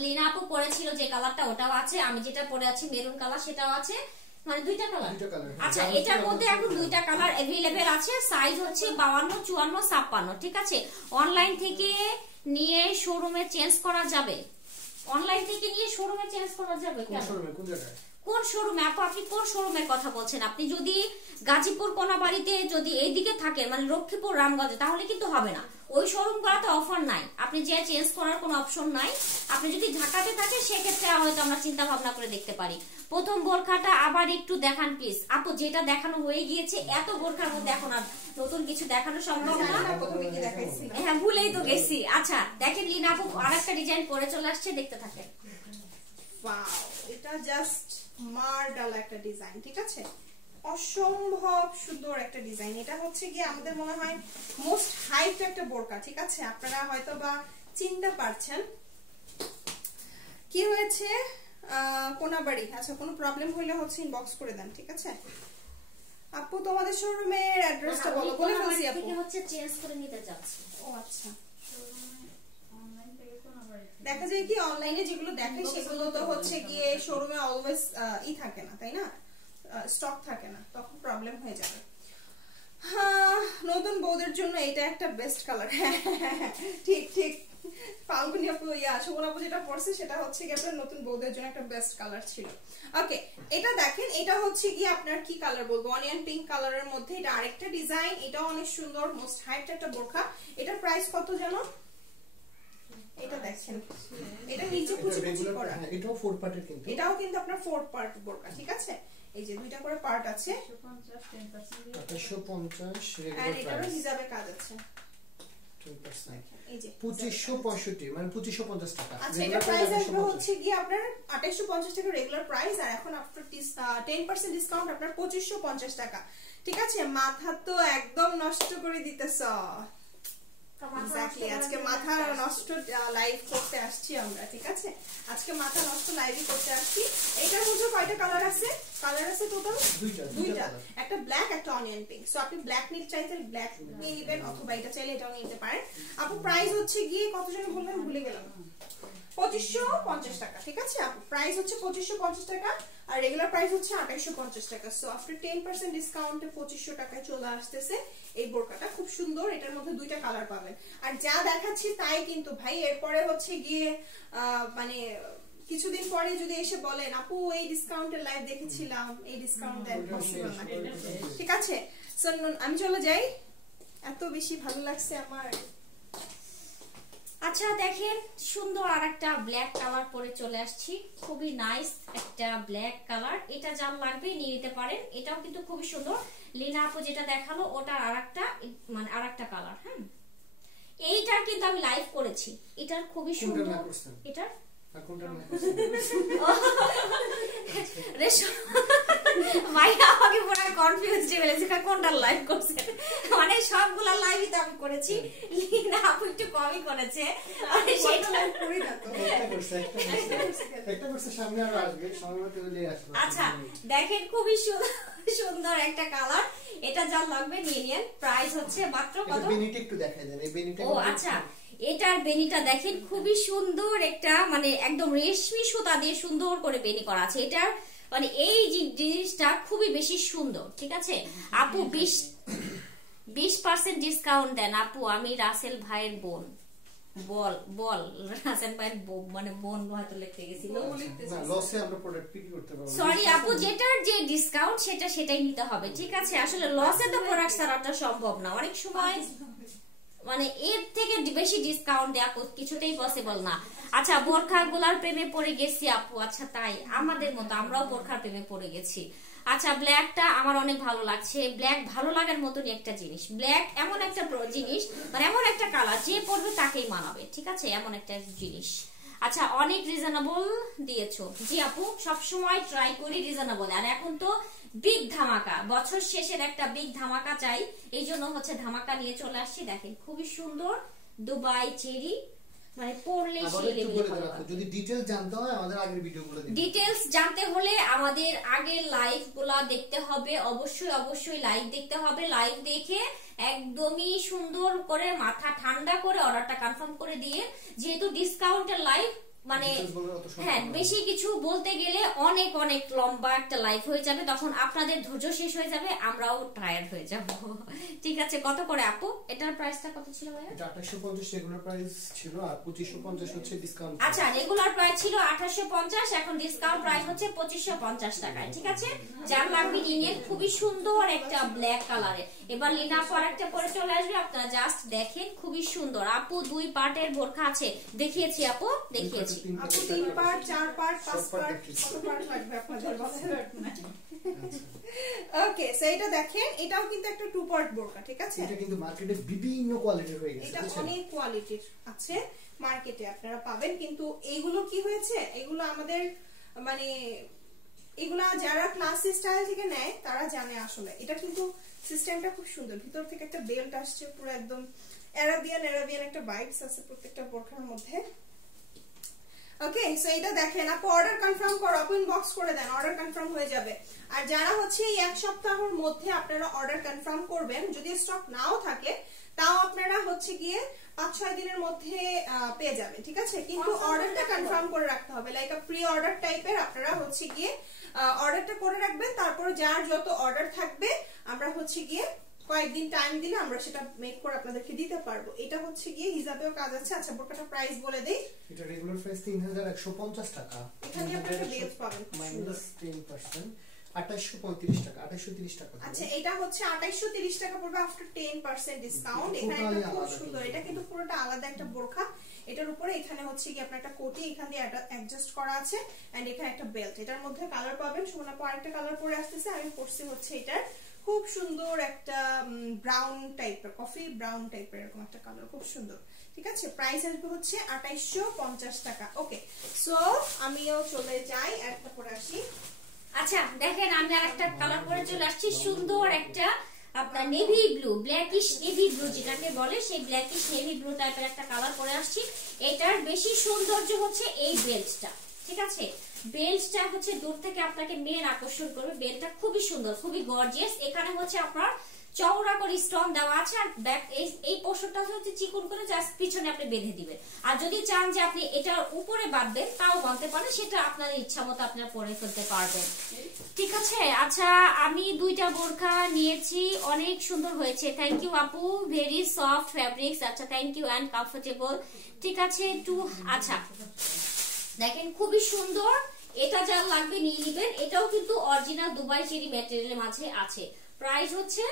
লিনা আপু পরেছিল যে কালারটা, ওটাও আছে। আমি যেটা পরে আছি মেরুন কালার, সেটাও আছে। মানে 2টা কালার। আচ্ছা, এটার মধ্যে এখন 2টা কালার अवेलेबल আছে। সাইজ হচ্ছে 52, 54, 56। ঠিক আছে, অনলাইন থেকে নিয়ে শোরুমে চেঞ্জ করা যাবে। অনলাইন থেকে নিয়ে শোরুমে চেঞ্জ করা যাবে। কোন শোরুমে, কোন জায়গায়? কোন শোরুমে আপু? আপনি কোন শোরুমের কথা বলছেন? আপনি যদি গাজীপুর কোনাবাড়িতে যদি এইদিকে থাকেন, মানে লক্ষ্মীপুর রামগঞ্জে, তাহলে কিন্তু হবে না। ওই শোরুমগুলোতে অফার নাই, আপনি যে চেঞ্জ করার কোনো অপশন নাই। আপনি যদি ঢাকাতে থাকেন সেক্ষেত্রে হয়তো আমরা চিন্তা ভাবনা করে দেখতে পারি। প্রথম বোরখাটা আবার একটু দেখান প্লিজ আপু, যেটা দেখানো হয়ে গিয়েছে। এত বোরখার মধ্যে এখন আর নতুন কিছু দেখানো সম্ভব না। হ্যাঁ, ভুলেই তো গেছি। আচ্ছা দেখেন, লিনা আপু আরেকটা ডিজাইন পরে চলে আসছে, দেখতে থাকেন। ওয়াও, এটা জাস্ট মার্ডাল একটা ডিজাইন। ঠিক আছে, অসম্ভব সুন্দর একটা ডিজাইন। এটা হচ্ছে গিয়ে আমাদের মনে হয় মোস্ট হাইট একটা বোরকা। ঠিক আছে, আপনারা হয়তো বা চিনতে পারছেন। কি হয়েছে কোনাবাড়ি? আচ্ছা, কোনো প্রবলেম হইলে হচ্ছে ইনবক্স করে দেন। ঠিক আছে আপু, তোমাদের শোরুমের অ্যাড্রেসটা বলো। বলে ফেলছি আপু, হচ্ছে চেঞ্জ করে নিতে যাচ্ছি। ও আচ্ছা, দেখা যায় কি অনলাইনে যেগুলো দেখে সেগুলো তো হচ্ছে গিয়ে শোরুমে অলওয়েজ থাকে না, তাই না? স্টক থাকে না, তখন প্রবলেম হয়ে যাবে। হ্যাঁ, নতুন বউদের জন্য এটা একটা বেস্ট কালার। ঠিক ঠিক, ফাল্গুনি আপু, সুমন আপু যেটা পড়ছে সেটা হচ্ছে গিয়ে আপনার নতুন বউদের জন্য একটা বেস্ট কালার ছিল। ওকে, এটা দেখেন, এটা হচ্ছে গিয়ে আপনার কি কালার বলবো, অনিয়ন পিঙ্ক কালারের মধ্যে। এটা আরেকটা ডিজাইন, এটাও অনেক সুন্দর, মোস্ট হাইট একটা বোরখা। এটার প্রাইস কত জানো? এটা দেখেন, এটা নিচে কুচি কুচি করা। এটাও 4 পার্টের কিন্তু। এটাও কিন্তু আপনার 4 পার্ট বোরকা। ঠিক আছে, এই যে 2টা করে পার্ট আছে। 2850 আর রেগুলার এটারও প্রাইস। হিসাবে কাজ আছে। 10%। এই যে 2565, মানে 2550 টাকা। আচ্ছা, এটা প্রাইস আসবে হচ্ছে গিয়ে আপনার 2850 টাকা রেগুলার প্রাইস। আর এখন আফটার 10% ডিসকাউন্ট আপনার 2550 টাকা। ঠিক আছে, মাথা তো একদম নষ্ট করে দিতেছ। এক্স্যাক্টলি, আজকে মাথা নষ্ট লাইভ করতে আসছি আমরা। ঠিক আছে, আজকে মাথা নষ্ট লাইভই করতে আসছি। এটার মধ্যে কয়টা কালার আছে? কালার আছে টোটাল 2টা, একটা ব্ল্যাক, একটা অনিয়ন পিঙ্ক। সো আপনি ব্ল্যাক নিতে চাইলে ব্ল্যাক নিয়ে নেবেন, অথবা এটা চাইলে এটাও নিতে পারেন। আপু প্রাইস হচ্ছে গিয়ে কত যেন বললেন, ভুলে গেলাম। 2550 টাকা। ঠিক আছে আপু, প্রাইস হচ্ছে 2550 টাকা, আর রেগুলার প্রাইস হচ্ছে 2850 টাকা। সো আফটার 10% ডিসকাউন্টে 2500 টাকায় চলে আসতেছে এই বোরকাটা। খুব সুন্দর, এটার মধ্যে 2টা কালার পাবেন। আর যা দেখাচ্ছি তাই কিন্তু ভাই, এরপরে হচ্ছে গিয়ে মানে কিছুদিন পরে যদি এসে বলেন আপু এই ডিসকাউন্টের লাইভ দেখেছিলাম, এই ডিসকাউন্ট দেন, পসিবল না। ঠিক আছে, সো আমি চলে যাই, এত বেশি ভালো লাগছে আমার। আচ্ছা দেখেন, সুন্দর আরেকটা ব্ল্যাক কালার পরে চলে আসছি। খুবই নাইস একটা ব্ল্যাক কালার। এটা যার লাগবে নিয়ে নিতে পারেন। এটাও কিন্তু খুবই সুন্দর। লিনা আপু যেটা দেখালো ওটার আরেকটা, মানে আরেকটা কালার। হ্যাঁ, এইটার কিন্তু আমি লাইভ করেছি, এটার খুবই সুন্দর। এটার ভাইয়া আমাকে পুরো কনফিউজ যে বলেছে কোনটা লাইভ করছে, মানে সবগুলা লাইভই তো আমি করেছি, লিনা আপু একটু কমই করেছে, মানে সেটা করি না তো একটা করছে সামনে আর আসবে সময়মতো চলে আসবে। আচ্ছা দেখেন খুবই সুন্দর একটা কালার, এটা যা লাগবে নিয়ে নেন। প্রাইস হচ্ছে মাত্র কত? বেনিটা একটু দেখাই দেন, এই বেনিটা। ও আচ্ছা, এটার বেনিটা দেখেন খুবই সুন্দর একটা, মানে একদম রেশমি সুতা দিয়ে সুন্দর করে বেনি করা আছে। এটার মানে এই জিনিসটা খুবই বেশি সুন্দর, ঠিক আছে আপু। 20% ডিসকাউন্ট দেন আপু, আমি রাসেল ভাইয়ের বোন। বল রাসেল ভাইয়ের মানে বোন হয়তো লিখতে গেছিল, না লসে আমরা প্রোডাক্ট বিক্রি করতে পারবো। সরি আপু, যেটার যে ডিসকাউন্ট সেটাই নিতে হবে, ঠিক আছে। আসলে লসে তো প্রোডাক্ট ছাড়াটা সম্ভব না, অনেক সময় মানে এর থেকে বেশি ডিসকাউন্ট দেওয়া কিছুতেই পসিবল না। আচ্ছা বোরখা গুলার প্রেমে পড়ে গেছি আপু। আচ্ছা তাই, আমাদের মতো আমরাও বোরখার প্রেমে পড়ে গেছি। আচ্ছা ব্ল্যাকটা আমার অনেক ভালো লাগছে, ব্ল্যাক ভালো লাগার মতনই একটা জিনিস। ব্ল্যাক এমন একটা জিনিস, মানে এমন একটা কালার যে পরবে তাকেই মানাবে, ঠিক আছে, এমন একটা জিনিস। আচ্ছা অনেক রিজনেবল দিয়েছো। জি আপু, সবসময় ট্রাই করি রিজনেবল। আর এখন তো বিগ ধামাকা, বছর শেষের একটা বিগ ধামাকা চাই, এই জন্য হচ্ছে ধামাকা নিয়ে চলে আসছি। দেখেন খুবই সুন্দর দুবাই চেরি, মানে পড়লে সেই লেভেলে ভালো। যদি ডিটেইলস জানতে হয় আমাদের আগের ভিডিওগুলো দেখুন। ডিটেইলস জানতে হলে আমাদের আগের লাইভগুলো দেখতে হবে, অবশ্যই লাইভ দেখতে হবে। লাইভ দেখে একদমই সুন্দর করে মাথা ঠান্ডা করে অর্ডারটা কনফার্ম করে দিয়ে, যেহেতু ডিসকাউন্টের লাইভ মানে হ্যাঁ বেশি কিছু বলতে গেলে অনেক লম্বা একটা লাইফ হয়ে যাবে, তখন আপনাদের ধৈর্য শেষ হয়ে যাবে, আমরাও টায়ার্ড হয়ে যাব। ঠিক আছে, কত করে আপু এটার প্রাইসটা কত ছিল ভাইয়া? এটা 2850 রেগুলার প্রাইস ছিল, আর 2550 হচ্ছে ডিসকাউন্ট। আচ্ছা রেগুলার প্রাইস ছিল 2850, এখন ডিসকাউন্ট প্রাইস হচ্ছে 2550 টাকায়, ঠিক আছে। যার লাগবে নিয়ে, খুবই সুন্দর একটা ব্ল্যাক কালারে। এবার লিনা আপু আরেকটা পরে চলে আসবে, আপনারা জাস্ট দেখেন খুবই সুন্দর। আপু 2 পার্টের বোরখা আছে, দেখিয়েছি আপু, দেখিয়েছি আপু 3 পার্ট 4 পার্ট 5 পার্ট কত পার্ট লাগবে আপনাদের বলেন। ওকে সো এটা দেখেন, এটাও কিন্তু একটা 2 পার্ট বোরকা, ঠিক আছে। এটা কিন্তু মার্কেটে বিভিন্ন কোয়ালিটির হয়ে গেছে, এটা অনেক কোয়ালিটির আছে মার্কেটে আপনারা পাবেন, কিন্তু এইগুলো কি হয়েছে, এগুলো আমাদের মানে এগুলা যারা ক্লাসি স্টাইল থেকে নেয় তারা জানে আসলে এটা কিন্তু সিস্টেমটা খুব সুন্দর। ভিতর থেকে একটা বেল্ট আসছে, পুরো একদম আরাবিয়ান একটা ভাইবস আছে প্রত্যেকটা বোরখার মধ্যে। ওকে সো এটা দেখেন, আপু অর্ডার কনফার্ম করো, আপু ইনবক্স করে দেন, অর্ডার কনফার্ম হয়ে যাবে। আর যারা হচ্ছে এই 1 সপ্তাহের মধ্যে আপনারা অর্ডার কনফার্ম করবেন, যদি স্টক নাও থাকে তাও আপনারা হচ্ছে গিয়ে 5-6 দিনের মধ্যে পেয়ে যাবেন, ঠিক আছে। কিন্তু অর্ডারটা কনফার্ম করে রাখতে হবে, লাইক আ প্রি অর্ডার টাইপের আপনারা হচ্ছে গিয়ে অর্ডারটা করে রাখবেন। তারপর যার যত অর্ডার থাকবে আমরা হচ্ছে গিয়ে কয়েকদিন টাইম দিলে আমরা সেটা মেক করে আপনাদেরকে দিতে পারবো। এটা হচ্ছে গিয়ে হিসাবেও কাজ আছে। আচ্ছা বোরকাটা প্রাইস বলে দেই, এটা রেগুলার প্রাইস 3150 টাকা, এখানে আপনারা বেস পাবেন মাইনাস 10% 2835 টাকা, 2830 টাকা। আচ্ছা এটা হচ্ছে 2830 টাকা পড়বে আফটার 10% ডিসকাউন্ট। এখানে একটা খুব সুন্দর, এটা কিন্তু পুরোটা আলাদা একটা বোরখা, এটার উপরে এখানে হচ্ছে কি আপনার একটা কোটি এখান দিয়ে অ্যাডজাস্ট করা আছে, এন্ড এখানে একটা বেল্ট। এটার মধ্যে কালার পাবেন, সোনা পর একটা কালার পরে আসতেছে, আমি পরছি হচ্ছে এটার খুব সুন্দর একটা ব্রাউন টাইপের, কফি ব্রাউন টাইপের এরকম একটা কালার, খুব সুন্দর, ঠিক আছে। প্রাইস আসবে হচ্ছে 2850 টাকা। ওকে সো আমিও চলে যাই, একটা পরে আসি। আচ্ছা দেখেন আমি আরেকটা কালার পরে চলে আসছি, সুন্দর একটা আপনার navy blue, blackish navy blue যেটাকে বলে, সেই ব্ল্যাকিশ নেভি ব্লু টাইপের একটা কালার পরে আসছি। এটার বেশি সৌন্দর্য হচ্ছে এই বেল্টটা, ঠিক আছে। বেল্টটা হচ্ছে দূর থেকে আপনাকে মেন আকর্ষণ করবে, বেল্টটা খুবই সুন্দর, খুবই গর্জিয়াস। এখানে হচ্ছে আপনার চওড়া করে স্টোন দেওয়া আছে, আর ব্যাক এই পোর্শনটা হচ্ছে চিকন করে জাস্ট পিছনে আপনি বেঁধে দিবেন। আর যদি চান যে আপনি এটার উপরে বাঁধবেন তাও বাঁধতে পারেন, সেটা আপনার ইচ্ছা মতো আপনারা পরে ফেলতে পারবেন, ঠিক আছে। আচ্ছা আমি 2টা বোরখা নিয়েছি, অনেক সুন্দর হয়েছে, থ্যাংক ইউ আপু, ভেরি সফট ফ্যাব্রিক্স। আচ্ছা থ্যাংক ইউ এন্ড কমফোর্টেবল, ঠিক আছে। আচ্ছা দেখেন খুবই সুন্দর, এটা যার লাগবে নিয়ে নেবেন। এটাও কিন্তু অরিজিনাল দুবাই চেরি ম্যাটেরিয়ালের মাঝে আছে। প্রাইস হচ্ছে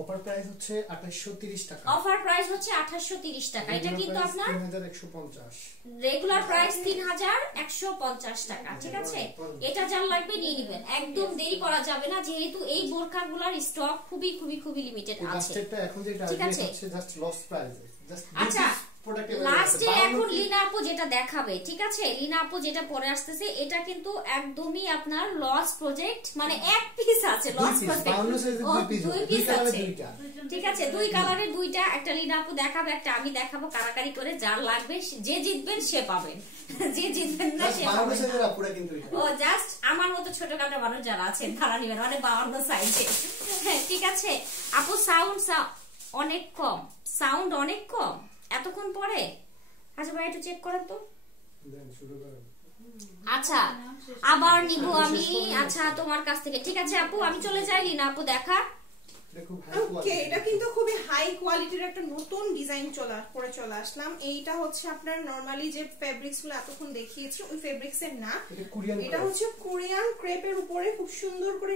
অফার প্রাইস হচ্ছে 2830 টাকা, অফার প্রাইস হচ্ছে 2830 টাকা। এটা কিন্তু আপনার 3150, রেগুলার প্রাইস 3150 টাকা, ঠিক আছে। এটা যার লাগবে নিয়ে নেবেন, একদম দেরি করা যাবে না, যেহেতু এই বোরখাগুলোর স্টক খুবই লিমিটেড আছে। এটা এখন যেটা আছে হচ্ছে জাস্ট লস প্রাইস, আচ্ছা লাস্টে এখন লিনা আপু যেটা দেখাবে, ঠিক আছে, লিনা আপু যেটা পরে আসতেছে এটা কিন্তু একদমই আপনার লস প্রজেক্ট, মানে এক পিস আছে লস প্রজেক্ট, দুই পিস আছে, ঠিক আছে, দুই কালারের দুইটা, একটা লিনা আপু দেখাবে, একটা আমি দেখাবো, কারাকারি করে যার লাগবে যে জিতবেন সে পাবেন, যে জিতবেন না সে পাবেন। ও জাস্ট আমার মতো ছোটখাটো মানুষ যারা আছেন তারা নিবেন, মানে 52 সাইজে, ঠিক আছে আপু। সাউন্ড অনেক কম, সাউন্ড অনেক কম এতক্ষণ পরে। আচ্ছা ভাই একটু চেক করেন তো। আচ্ছা আবার নিব আমি, আচ্ছা তোমার কাছ থেকে, ঠিক আছে আপু আমি চলে যাই, লিনা আপু দেখা। ওকে, এটা কিন্তু খুবই হাই কোয়ালিটির একটা নতুন ডিজাইন চলে আসলাম। এইটা হচ্ছে আপনার নরমালি যে ফেব্রিক্স গুলো এতক্ষণ দেখিয়েছি ওই ফেব্রিক্স এর না, এটা হচ্ছে কোরিয়ান ক্রেপের উপরে খুব সুন্দর করে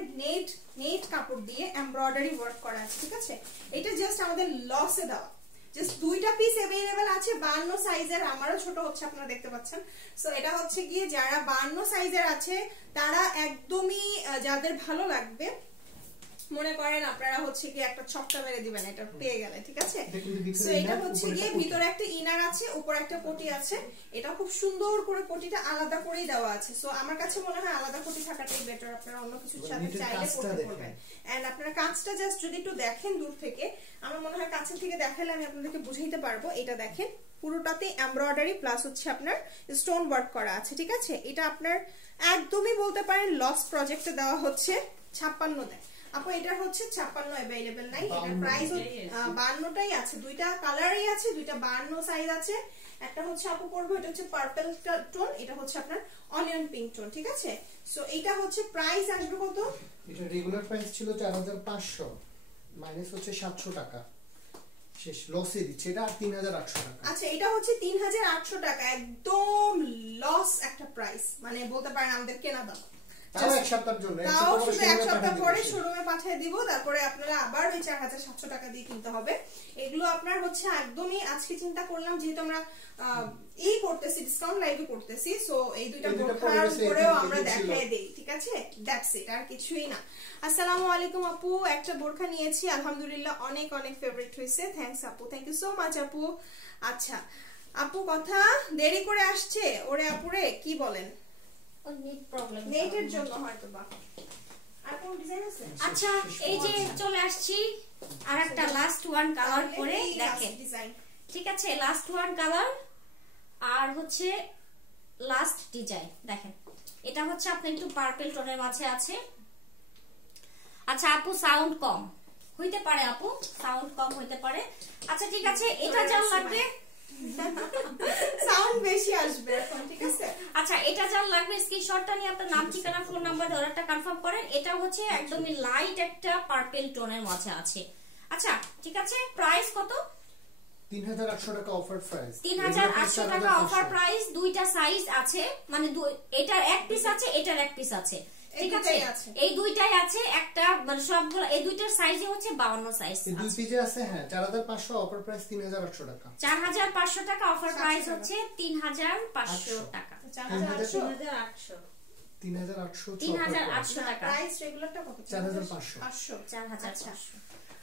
নেট কাপড় দিয়ে এমব্রয়ডারি ওয়ার্ক করা আছে, ঠিক আছে। এটা জাস্ট আমাদের লসে দেওয়া, জাস্ট দুইটা পিস अवेलेबल আছে 52 সাইজের, আমারও ছোট হচ্ছে আপনারা দেখতে পাচ্ছেন। সো এটা হচ্ছে গিয়ে যারা 52 সাইজের আছে তারা একদমই যাদের ভালো লাগবে মনে করেন আপনারা হচ্ছে কি একটা ছক্কা মেরে দিবেন এটা পেয়ে গেলে, ঠিক আছে। সো এটা হচ্ছে গিয়ে ভিতরে একটা ইনার আছে, উপরে একটা কোটি আছে, এটা খুব সুন্দর করে কোটিটা আলাদা করেই দেওয়া আছে। সো আমার কাছে মনে হয় আলাদা কোটি থাকাটাই বেটার, আপনারা অন্য কিছুর সাথে চাইলে করতে পারবেন। এন্ড আপনারা কাজটা জাস্ট যদি একটু দেখেন দূর থেকে, আমার মনে হয় কাছের থেকে দেখালে আমি আপনাদেরকে বুঝাইতে পারবো। এটা দেখেন পুরোটাতে এমব্রয়ডারি প্লাস হচ্ছে আপনার স্টোন ওয়ার্ক করা আছে, ঠিক আছে। এটা আপনার একদমই বলতে পারেন লস প্রজেক্টে দেওয়া হচ্ছে 56 দেয় আপু। এটা হচ্ছে 56 अवेलेबल নাই, এটার প্রাইস 52টাই আছে, দুইটা কালারই আছে, দুইটা 52 সাইজ আছে। একটা হচ্ছে আপু পরবো, এটা হচ্ছে পার্পল টোন, এটা হচ্ছে আপনার অনিয়ন পিঙ্ক টোন, ঠিক আছে। সো এটা হচ্ছে প্রাইস আসবে কত? এটা রেগুলার প্রাইস ছিল 4500 মাইনাস হচ্ছে 700 টাকা, শেষ লসে দিচ্ছে এটা 3800 টাকা। আচ্ছা এটা হচ্ছে 3800 টাকা, একদম লস একটা প্রাইস, মানে বলতে পারেন আমাদের কেনা দাম। তাও এক সপ্তাহের জন্য, তাও শুধু এক সপ্তাহ পরে শোরুমে পাঠিয়ে দিব, তারপরে আপনারা আবার ওই 4700 টাকা দিয়ে কিনতে হবে। এগুলো আপনার হচ্ছে একদমই আজকে চিন্তা করলাম যেহেতু আমরা এই করতেছি, ডিসকাউন্ট লাইভে করতেছি, সো এই দুইটা বোরখার উপরেও আমরা দেখাই দেই, ঠিক আছে। দ্যাটস ইট, আর কিছুই না। আসসালামু আলাইকুম আপু, একটা বোরখা নিয়েছি আলহামদুলিল্লাহ অনেক অনেক ফেভারিট হয়েছে, থ্যাঙ্কস আপু, থ্যাংক ইউ সো মাচ আপু। আচ্ছা আপু কথা দেরি করে আসছে ওরে আপুরে, কি বলেন? নেটের জন্য হয়তোবা। আর কোন ডিজাইন আছে? আচ্ছা এই যে চলে আসছি আরেকটা লাস্ট ওয়ান কালার পরে দেখেন ডিজাইন, ঠিক আছে, লাস্ট ওয়ান কালার আর হচ্ছে লাস্ট ডিজাইন দেখেন। এটা হচ্ছে আপনি একটু পার্পল টোনের মাঝে আছে। আচ্ছা আপু সাউন্ড কম হইতে পারে, আপু সাউন্ড কম হইতে পারে। আচ্ছা ঠিক আছে, এটা যার লাগবে সাউন্ড বেশি আসবে এখন, ঠিক আছে। আচ্ছা এটা যার লাগবে স্ক্রিনশটটা নিয়ে আপনার নাম ঠিকানা ফোন নাম্বার অর্ডারটা কনফার্ম করেন। এটা হচ্ছে একদমই লাইট একটা পার্পল টোনের মাঝে আছে। আচ্ছা ঠিক আছে, প্রাইস কত? 3800 টাকা অফার প্রাইস, 3800 টাকা অফার প্রাইস। দুইটা সাইজ আছে, মানে এটার এক পিস আছে, এটার এক পিস আছে, ঠিক আছে, এই দুইটাই আছে, একটা মানে সবগুলো এই দুইটার সাইজই হচ্ছে 52 সাইজ, এই দুই পিসে আছে। হ্যাঁ 4500 অফার প্রাইস 3800 টাকা, 4500 টাকা অফার প্রাইস হচ্ছে 3500 টাকা, 3800 টাকা প্রাইস। রেগুলারটা কত? 4500।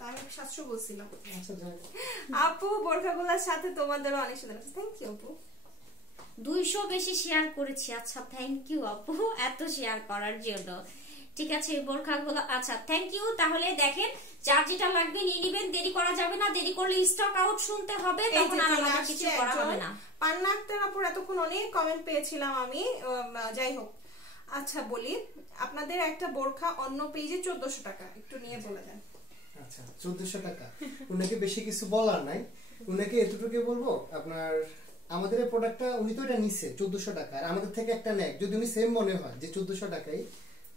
আমি 700 বলছিলাম। আচ্ছা যাই আপু বোরখাগুলোর সাথে তোমাদেরও অনেক সুন্দর আছে, থ্যাংক ইউ আপু। 200 বেশি শেয়ার করেছি, আচ্ছা থ্যাংক ইউ আপু এত শেয়ার করার জন্য, ঠিক আছে। বোরখাগুলো আচ্ছা থ্যাংক ইউ। তাহলে দেখেন যার যেটা লাগবে নিয়ে নেবেন, দেরি করা যাবে না, দেরি করলে স্টক আউট শুনতে হবে, তখন আর আলাদা কিছু করা হবে না। পান্না আক্তার আপুর এতক্ষণ অনেক কমেন্ট পেয়েছিলাম আমি, যাই হোক। আচ্ছা বলি আপনাদের একটা বোরখা অন্য পেজে 1400 টাকা, একটু নিয়ে বলে দেন। আচ্ছা 1400 টাকা, উনাকে বেশি কিছু বলার নাই, উনাকে এতটুকু বলবো আপনার আমাদের এই প্রোডাক্টটা উনি তো এটা নিছে 1400 টাকা, আর আমাদের থেকে একটা নেক যদি উনি সেম মনে হয় যে 1400 টাকাই,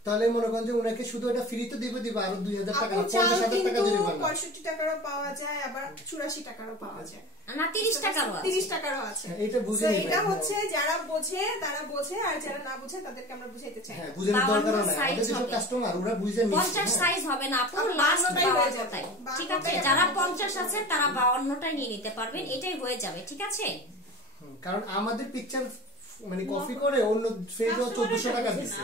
তাহলে মনে করেন যে উনাকে শুধু এটা ফ্রি তো দিব আরো 2000 টাকা, 50000 টাকা দিতে পারবেন। 65 টাকারও পাওয়া যায়, আবার 84 টাকারও পাওয়া যায়, না 30 টাকারও আছে, 30 টাকারও আছে। এটা বুঝে নিবেন, এটা হচ্ছে যারা বোঝে তারা বোঝে, আর যারা না বোঝে তাদেরকে আমরা বুঝাইতে চাই। হ্যাঁ বুঝানোর দরকার নাই, আমাদের যেসব কাস্টমার ওরা বুঝে নিচ্ছে। 50 সাইজ হবে না আপু, লাস্ট 52টাই, ঠিক আছে। যারা 50 আছে তারা 52টাই নিয়ে নিতে পারবেন, এটাই হয়ে যাবে, ঠিক আছে। কারণ আমাদের পিকচার মানে কপি করে অন্য ফেজও 1400 টাকা দিছে।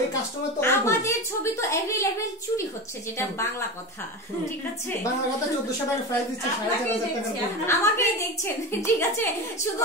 এই কাস্টমার তো আমাদের ছবি তো अवेलेबल চুরি হচ্ছে, যেটা বাংলা কথা, ঠিক আছে? বাংলা কথা 1400 টাকা প্রাইস দিচ্ছে 4500 টাকা। আমাকেই দেখছেন, ঠিক আছে? শুধু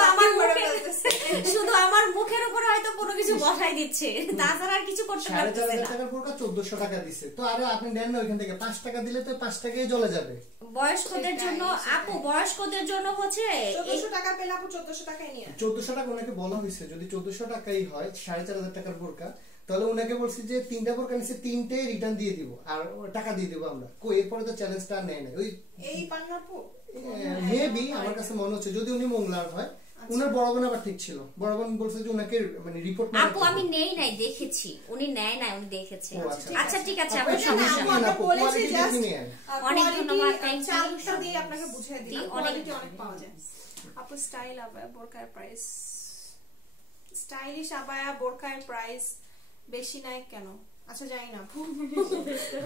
আমার মুখের উপর হয়তো কোনো কিছু বসাই দিচ্ছে, তাছাড়া আর কিছু করতে পারতেছে না। 4500 টাকার বোরকা 1400 টাকা দিছে, তো আরে আপনি নেন না ওইখান থেকে 5 টাকা দিলে তো 5 টাকায় চলে যাবে। বয়স্কদের জন্য আপু, বয়স্কদের জন্য হচ্ছে 1400 টাকা পেলে আপু 1400 টাকায় নিয়ে 1400 টাকা ওনাকে বলা হয়েছে, যদি 1400 টাকাই হয় 4500 টাকার বোরকা, তাহলে ওনাকে বলছি যে 3টা বোরকা নিচে 3টেই রিটার্ন দিয়ে দিব আর টাকা দিয়ে দেব আমরা। কই এরপরে তো চ্যালেঞ্জটা নেয় না ওই এই পান্না আপু মেবি আমার কাছে মনে হচ্ছে যদি উনি মংলার হয়। উনার বড় বোন আবার ঠিক ছিল, বড় বোন বলছে যে উনাকে মানে রিপোর্ট না। আপু আমি নেই নাই, দেখেছি উনি নেয় নাই, উনি দেখেছে। আচ্ছা ঠিক আছে, আপু সমস্যা নেই, আপু কোয়ালিটি দেখি নিয়ে অনেক ধন্যবাদ, থ্যাংক ইউ। চালটা দিয়ে আপনাকে বুঝিয়ে দিলাম, কোয়ালিটি অনেক পাওয়া যায়। আপু স্টাইল আবায়া বোরকার প্রাইস, স্টাইলিশ আবায়া বোরকার প্রাইস বেশি নাই কেন? আচ্ছা জানি না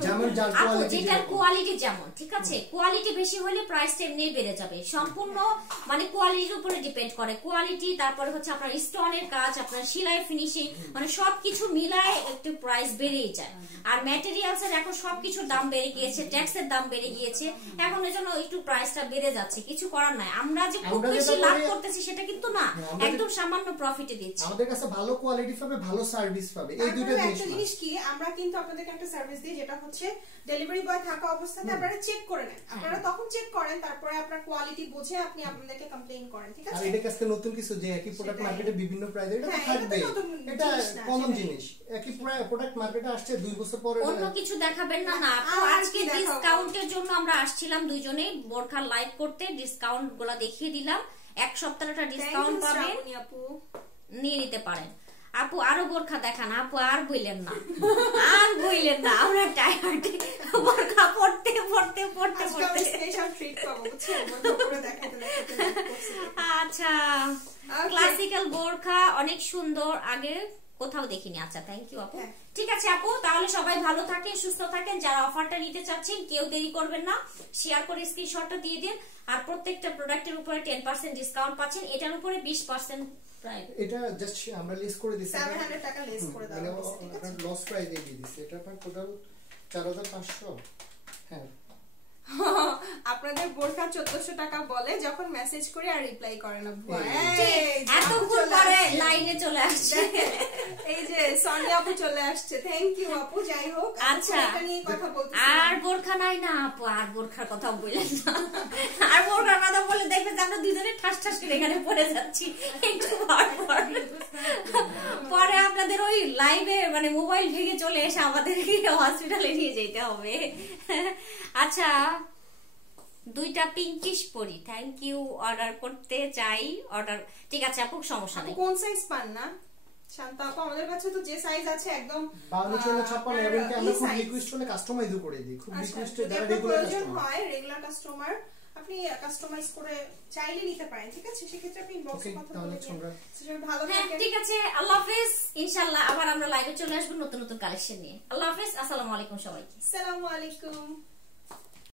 যেমন যার কোয়ালিটি, যেটার কোয়ালিটি যেমন, ঠিক আছে? কোয়ালিটি বেশি হলে প্রাইসটা এমনি বেড়ে যাবে, সম্পূর্ণ মানে কোয়ালিটির উপরে ডিপেন্ড করে। কোয়ালিটি, তারপরে হচ্ছে আপনার স্টোনের কাজ, আপনার সেলাই ফিনিশিং, মানে সবকিছু মিলায় একটু প্রাইস বেড়েই যায়। আর ম্যাটেরিয়ালস এর এখন সবকিছুর দাম বেড়ে গিয়েছে, ট্যাক্সের দাম বেড়ে গিয়েছে, এখন এর জন্য একটু প্রাইসটা বেড়ে যাচ্ছে। কিছু করার নাই, আমরা যে খুব বেশি লাভ করতেছি সেটা কিন্তু না, একদম সামান্য প্রফিটে দিচ্ছি। আমাদের কাছে ভালো কোয়ালিটি পাবে, ভালো সার্ভিস পাবে, এই দুটো জিনিস কি আমরা কিন্তু আপনাদেরকে একটা সার্ভিস দিই, যেটা হচ্ছে ডেলিভারি বয় থাকা অবস্থাতে আপনারা চেক করে নেন, আপনারা তখন চেক করেন, তারপরে আপনার কোয়ালিটি বুঝে আপনি আপনাদেরকে কমপ্লেইন করেন, ঠিক আছে? আর এটা কাছে নতুন কিছু যে একই প্রোডাক্ট মার্কেটে বিভিন্ন প্রাইসে এটা তো থাকবে, এটা কমন জিনিস। একই প্রোডাক্ট মার্কেটে আসছে 2 বছর পরে অন্য কিছু দেখাবেন না। না আপু, আজকে ডিসকাউন্টের জন্য আমরা আসছিলাম দুইজনেই বোরখা লাইভ করতে, ডিসকাউন্ট গুলা দেখিয়ে দিলাম। এক সপ্তাহের একটা ডিসকাউন্ট পাবেন, নিয়ে নিতে পারেন। আপু আরো বোরখা দেখান আপু, আর বইলেন না, আর বইলেন না, আমরা টায়ার্ড বোরখা পড়তে পড়তে পড়তে পড়তে। আচ্ছা ক্লাসিক্যাল বোরখা অনেক সুন্দর, আগে কোথাও দেখিনি। আচ্ছা থ্যাংক ইউ আপু। ঠিক আছে আপু, তাহলে সবাই ভালো থাকেন, সুস্থ থাকেন। যারা অফারটা নিতে চাচ্ছেন কেউ দেরি করবেন না, শেয়ার করে স্ক্রিনশটটা দিয়ে দিন। আর প্রত্যেকটা প্রোডাক্টের উপরে 10% ডিসকাউন্ট পাচ্ছেন, এটার উপরে 20% এটা জাস্ট আমরা লিস্ট করে দিছি 700 টাকা লিস করে দাও, ঠিক আছে? লস প্রাইস দিয়ে দিছি, এটা আপনার টোটাল 4500। হ্যাঁ আপনাদের বোরকা 1400 টাকা বলে যখন মেসেজ করে আর রিপ্লাই করে না, এতক্ষণ পরে লাইনে চলে আসছে। এই যে সনিয়া আপু চলে আসছে, থ্যাংক ইউ আপু। যাই হোক, আচ্ছা এটা নিয়ে কথা বলতে আর বোরখা নাই না আপু, আর বোরখার কথা বললেন না, আর বোরখার কথা বলে দেখবেন যে আমরা দুজনে ঠাস ঠাস করে এখানে পড়ে যাচ্ছি একটু পরে আপনাদের ওই লাইভে মানে মোবাইল ভেঙে চলে এসে আমাদেরকে হসপিটালে নিয়ে যেতে হবে। আচ্ছা 2টা পিঙ্কিশ পরি, থ্যাংক ইউ। অর্ডার করতে চাই, অর্ডার ঠিক আছে আপু, সমস্যা নেই। কোন সাইজ পান না শান্ত আপু? আমাদের কাছে তো যে সাইজ আছে একদম 52-56 এবং কি আমরা খুব রিকোয়েস্ট করলে কাস্টমাইজও করে দিই, খুব রিকোয়েস্ট যারা রেগুলার কাস্টমার হয়, রেগুলার কাস্টমার আপনি কাস্টমাইজ করে চাইলে নিতে পারেন, ঠিক আছে? সেক্ষেত্রে আপনি ইনবক্সে কথা বলে নিন। ভালো থাকেন, ঠিক আছে, আল্লাহ হাফেজ। ইনশাআল্লাহ আবার আমরা লাইভে চলে আসব নতুন নতুন কালেকশন নিয়ে। আল্লাহ হাফেজ, আসসালামু আলাইকুম সবাইকে। আসসালামু আলাইকুম।